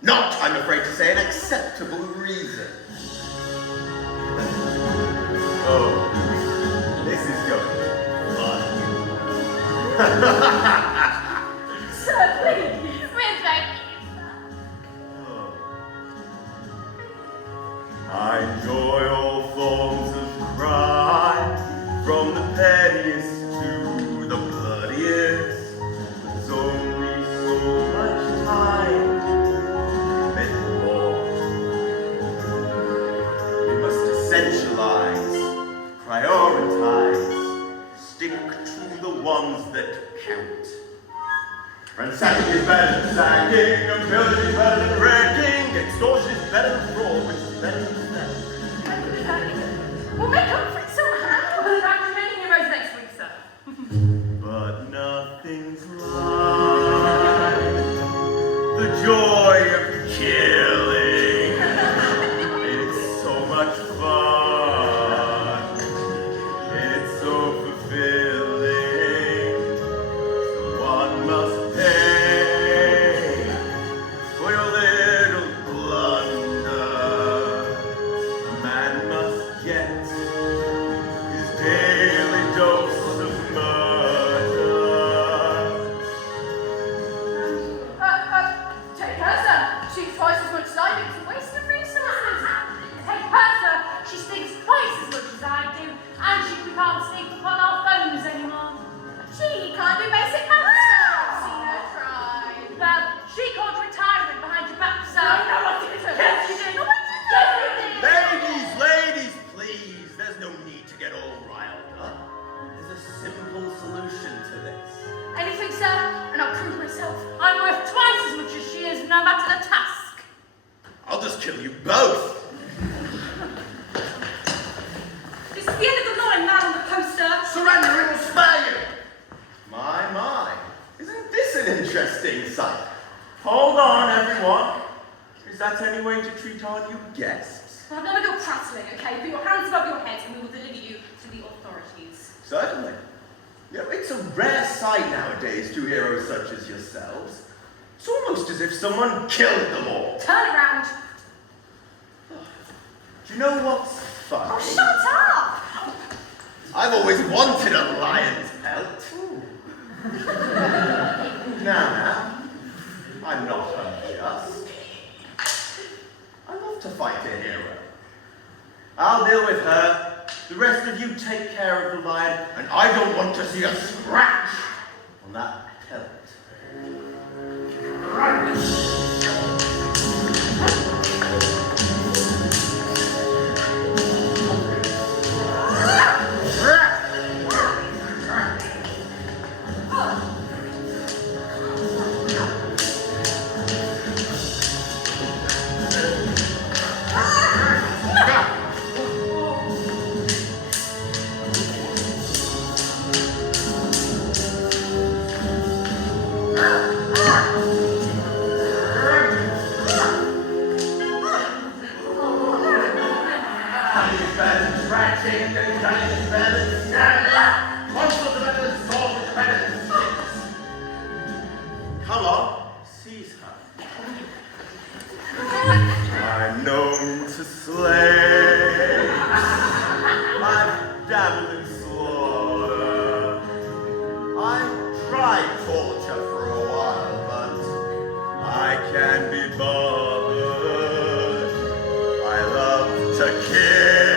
not, I'm afraid to say, an acceptable reason. Oh, this is going fun. Sir, please. We're begging you, sir. Oh. I enjoy all forms of crime, from the pettiest to the bloodiest. There's only so much time to commit more. We must essentialize, prioritize, stick to the ones that count. Ransacking is better than sacking, and pillaging is better than wrecking, extortion is better than fraud, which is better than theft. We'll make up for it somehow. We'll have many heroes next week, sir. But nothing's like the joy of killing. It's so much fun. It's so fulfilling. Someone must pay for your little blunder. A man must get his daily dose of murder. Take her, sir. She's twice as much as I do. It's a waste of resources. Take her, sir. She stinks twice as much as I do. And we can't sneak upon our phones anymore. She can't do basic maths, sir. I've seen her try. Well, she called retirement behind your back, sir. No, I didn't. Yes, you did. No, I didn't. Yes, you did. Ladies, please. There's no need to get all riled up. There's a simple solution to this. Anything, sir, and I'll prove myself. I'm worth twice as much as she is, no matter the task. I'll just kill you both. This is the end of the line, man on the poster. Surrender, it will spare you. My. Isn't this an interesting sight? Hold on, everyone. Is that any way to treat our new guests? Well, none of your prattling, okay? Put your hands above your heads and we will deliver you to the authorities. Certainly. You know, it's a rare sight nowadays to heroes such as yourselves. It's almost as if someone killed them all. Turn around. Do you know what's funny? Oh, shut up! I've always wanted a lion's pelt. Now, I'm not unjust. I love to fight a hero. I'll deal with her. The rest of you take care of the lion, and I don't want to see a scratch on that pelt. Come on, seize her. I'm known to slay. I've dabbled in slaughter. I tried torture for a while, but I can be bothered. I love to kill.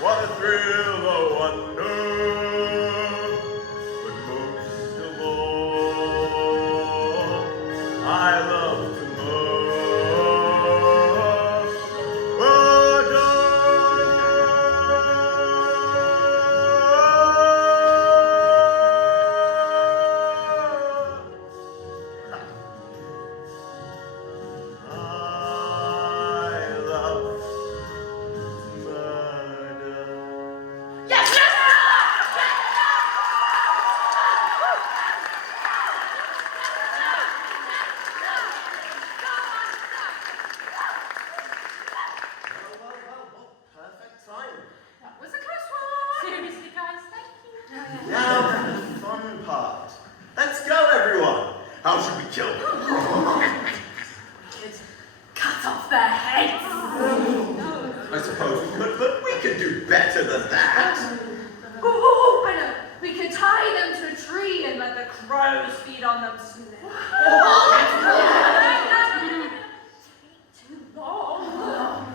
What a thrill, a wonder. But most of all, I love to How should we kill them? Cut off their heads! I suppose we could, but we could do better than that. Oh, I know. We could tie them to a tree and let the crows feed on them. Too long.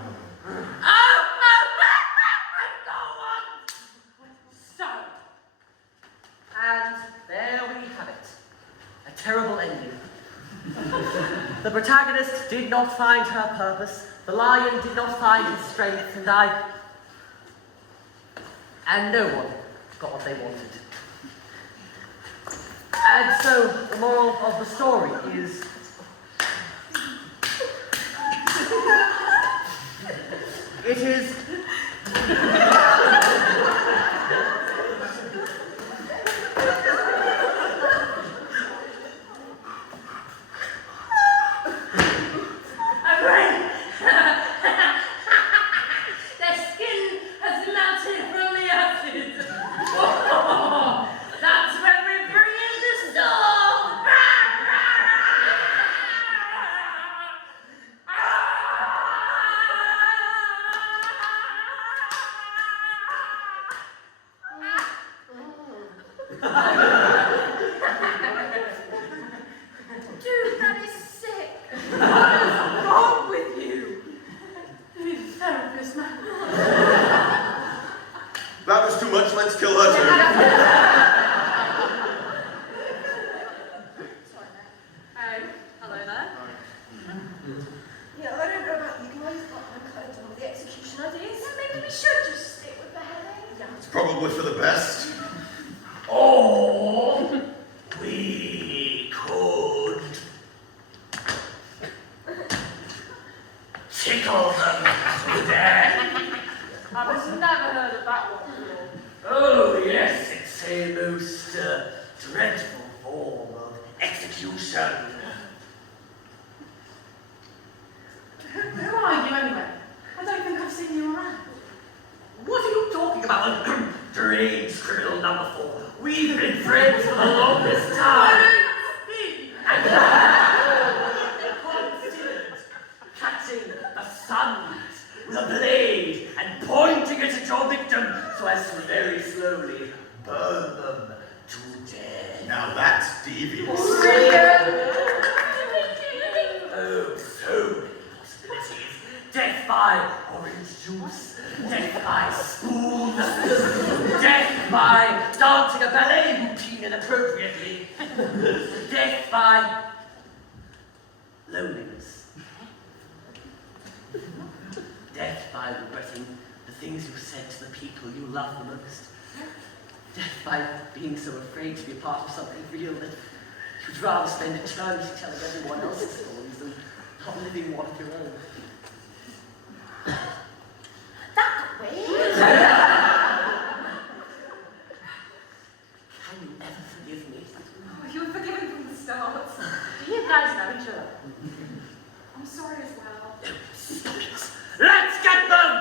So, and there we have it. A terrible ending. The protagonist did not find her purpose, the lion did not find his strength, and no one got what they wanted. And so, the moral of the story is, it is Dude, that is sick. What is wrong with you? You need a therapist, man. That was too much, let's kill her too. Sorry, mate. Hello there. Yeah, I don't know about you guys, but I'm kind of done with the execution ideas. Yeah, maybe we should just stick with the heading. Yeah. It's probably for the best. Or we could tickle them to death. I've never heard of that one before. Oh yes, it's a most dreadful form of execution. Who are you anyway? I don't think I've seen you around. What are you talking about? Strange criminal number 4. We've been friends for the longest time. And considered catching the suns with a blade and pointing it at your victim so as to very slowly burn them to death. Now that's devious. Oh, so many possibilities. Death by orange juice, death by spoon, death by dancing a ballet routine inappropriately, death by loneliness, death by regretting the things you said to the people you love the most, death by being so afraid to be a part of something real that you'd rather spend eternity telling everyone else's stories than not living one of your own. That way? Can you ever forgive me? Oh, you were forgiven from the start. Do you guys know each other? I'm sorry as well. Stop it! Let's get them!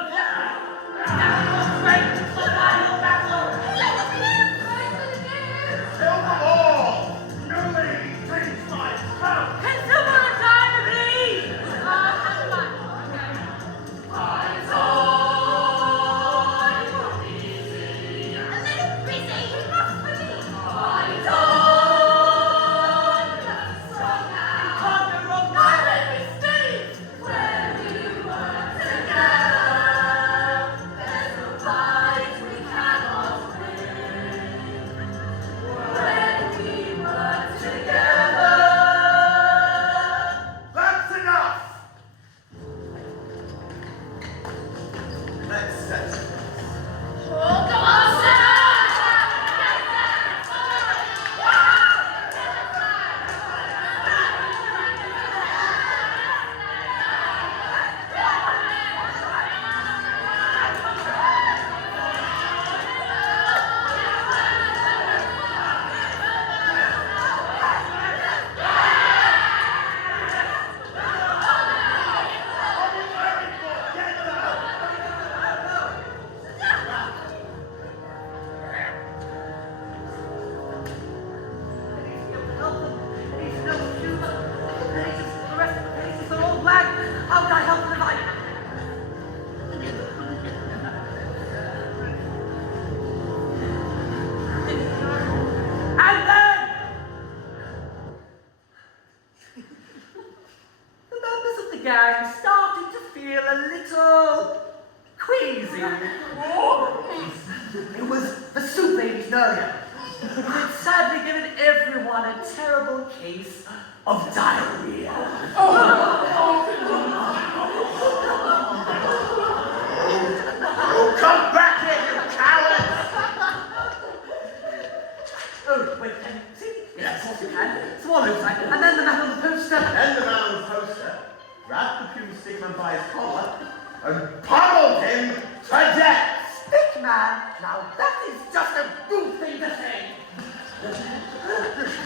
Kill them all! Nobody takes my house! Can someone time me? Hang on. Okay. A little busy, enough for me. Can't go wrong now. Let me stay. Where we were together, there's no fight we cannot win. When we were together. That's enough! Let's settle this. Oh, go on, sir! Gang started to feel a little queasy. It was the soup babies earlier. It had sadly given everyone a terrible case of diarrhea. Oh, come back here, you cowards! Oh, wait, can you see? Yes, of course you can. Swallow side, and then the man on the poster. Then the man on the poster grabbed the Pume Stickman by his collar and pummeled him to death! Stick man! Now that is just a rude thing to say.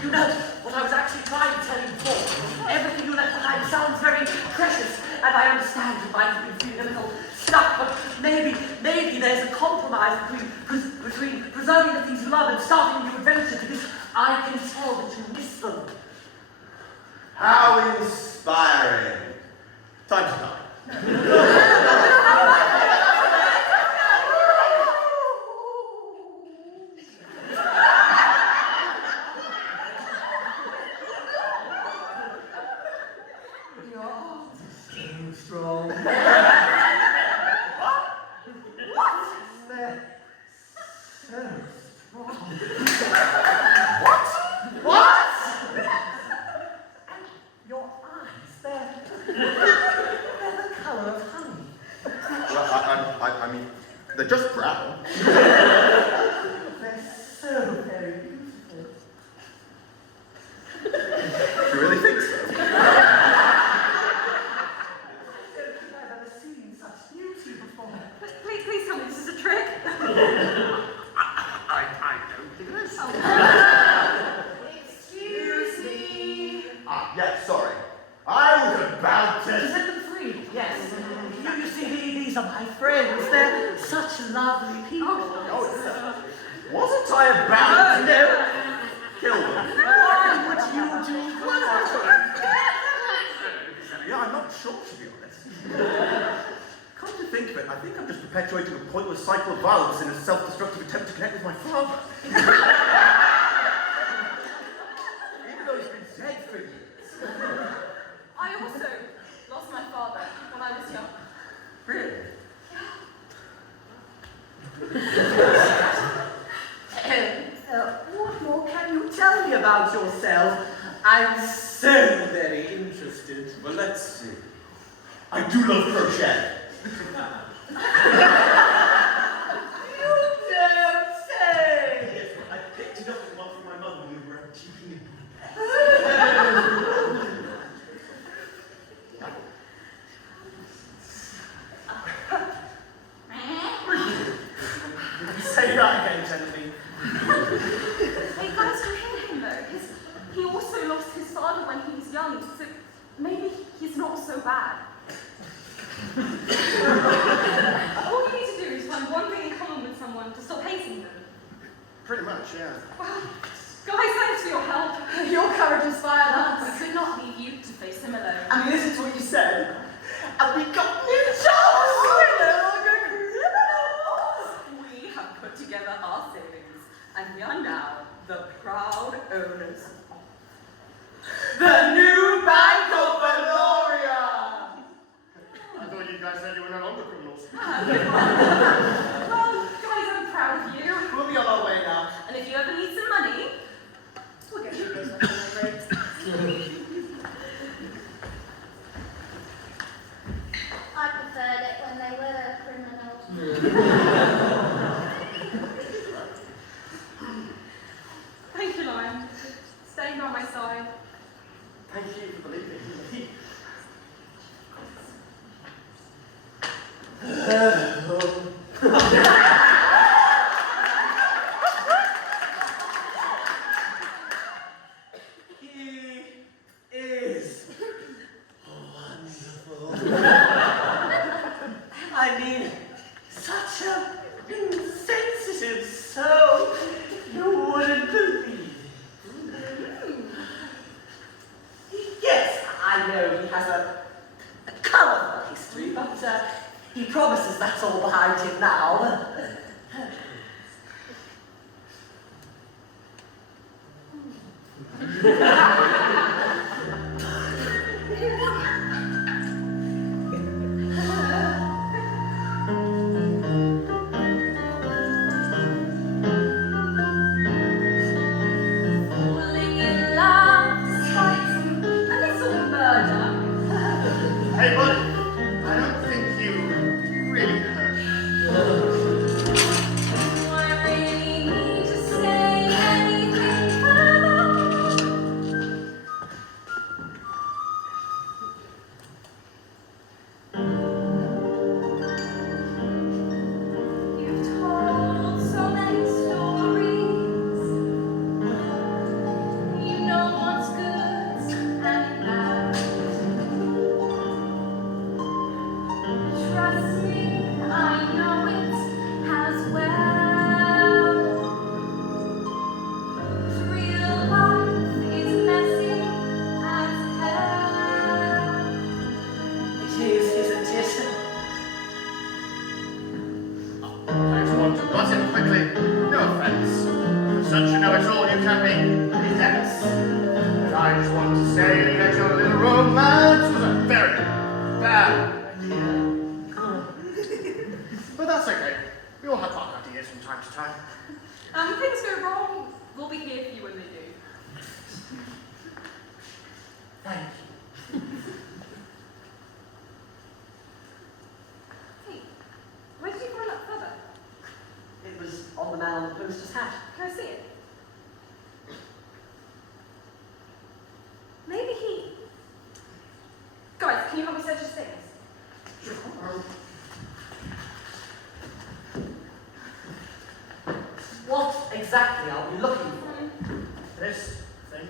You know, what I was actually trying to tell you before, everything you left behind sounds very precious, and I understand you might have been feeling a little stuck, but maybe there's a compromise between preserving the things you love and starting a new adventure, because I can tell that you miss them. How inspiring! Time to die. Your heart is so strong. What? They're so strong. What? And your eyes, they're the colour of honey. Well, I mean, they're just brown. They're so very beautiful. You really think so? I don't think I've ever seen such beauty before. Please tell me this is a trick. I don't think it is. Excuse me. Yes, sorry. I was about To to... set them free, yes. these are my friends. They're such lovely people. Wasn't I about to kill them? Why would you do that? Yeah, I'm not sure, to be honest. Come to think of it, I think I'm just perpetuating a pointless cycle of violence in a self-destructive attempt to connect with my father. Even though he's been dead for years. I also lost my father when I was young. Really? What more can you tell me about yourself? I'm so very interested. Well, let's see. I do love crochet. You don't say! Yes, I picked it up from my mother when we were teaching in Say that again, Genevieve. Hey guys, you hear him though? He also lost his father when he was young, so maybe he's not so bad. All you need to do is find one thing in common with someone to stop hating them. Pretty much, yeah. Well, guys, thanks for your help. Your courage inspired us. We could not leave you to face him alone. I mean, listen to what you said. And we got new jobs! We have put together our savings, and we are now the proud owners of the new Bank of Valoria! I thought you guys said you were no longer criminals. Well, guys, I'm proud of you. We'll be on our way now. And if you ever need some money, we'll get you a bit of it. I preferred it when they were criminals. Thank you, Lion. Staying by my side. Thank you for believing in me. He is wonderful. I mean, such an insensitive soul. You wouldn't believe it. Yes, I know he has a colourful history, but he promises that's all behind him now. Falling in love, despite a little murder. Hey, buddy, I don't think you really heard. Do I really need to say anything further? You've told so many stories. You know what's good and bad. Trust me, I know it as well. Real life is messy as hell. It is, isn't it? I just want to butt in quickly. No offense. Such a know-it-all you can be, Dennis. But I just want to say that your little romance was a very bad idea. But that's okay. We all have bad ideas from time to time. When things go wrong, we'll be here for you when they do. Thank you. Hey, where did you find that feather? It was on the man on the poster's hat. Can I see it? Maybe he... Guys, can you help me search his things? What exactly are we looking for? This thing.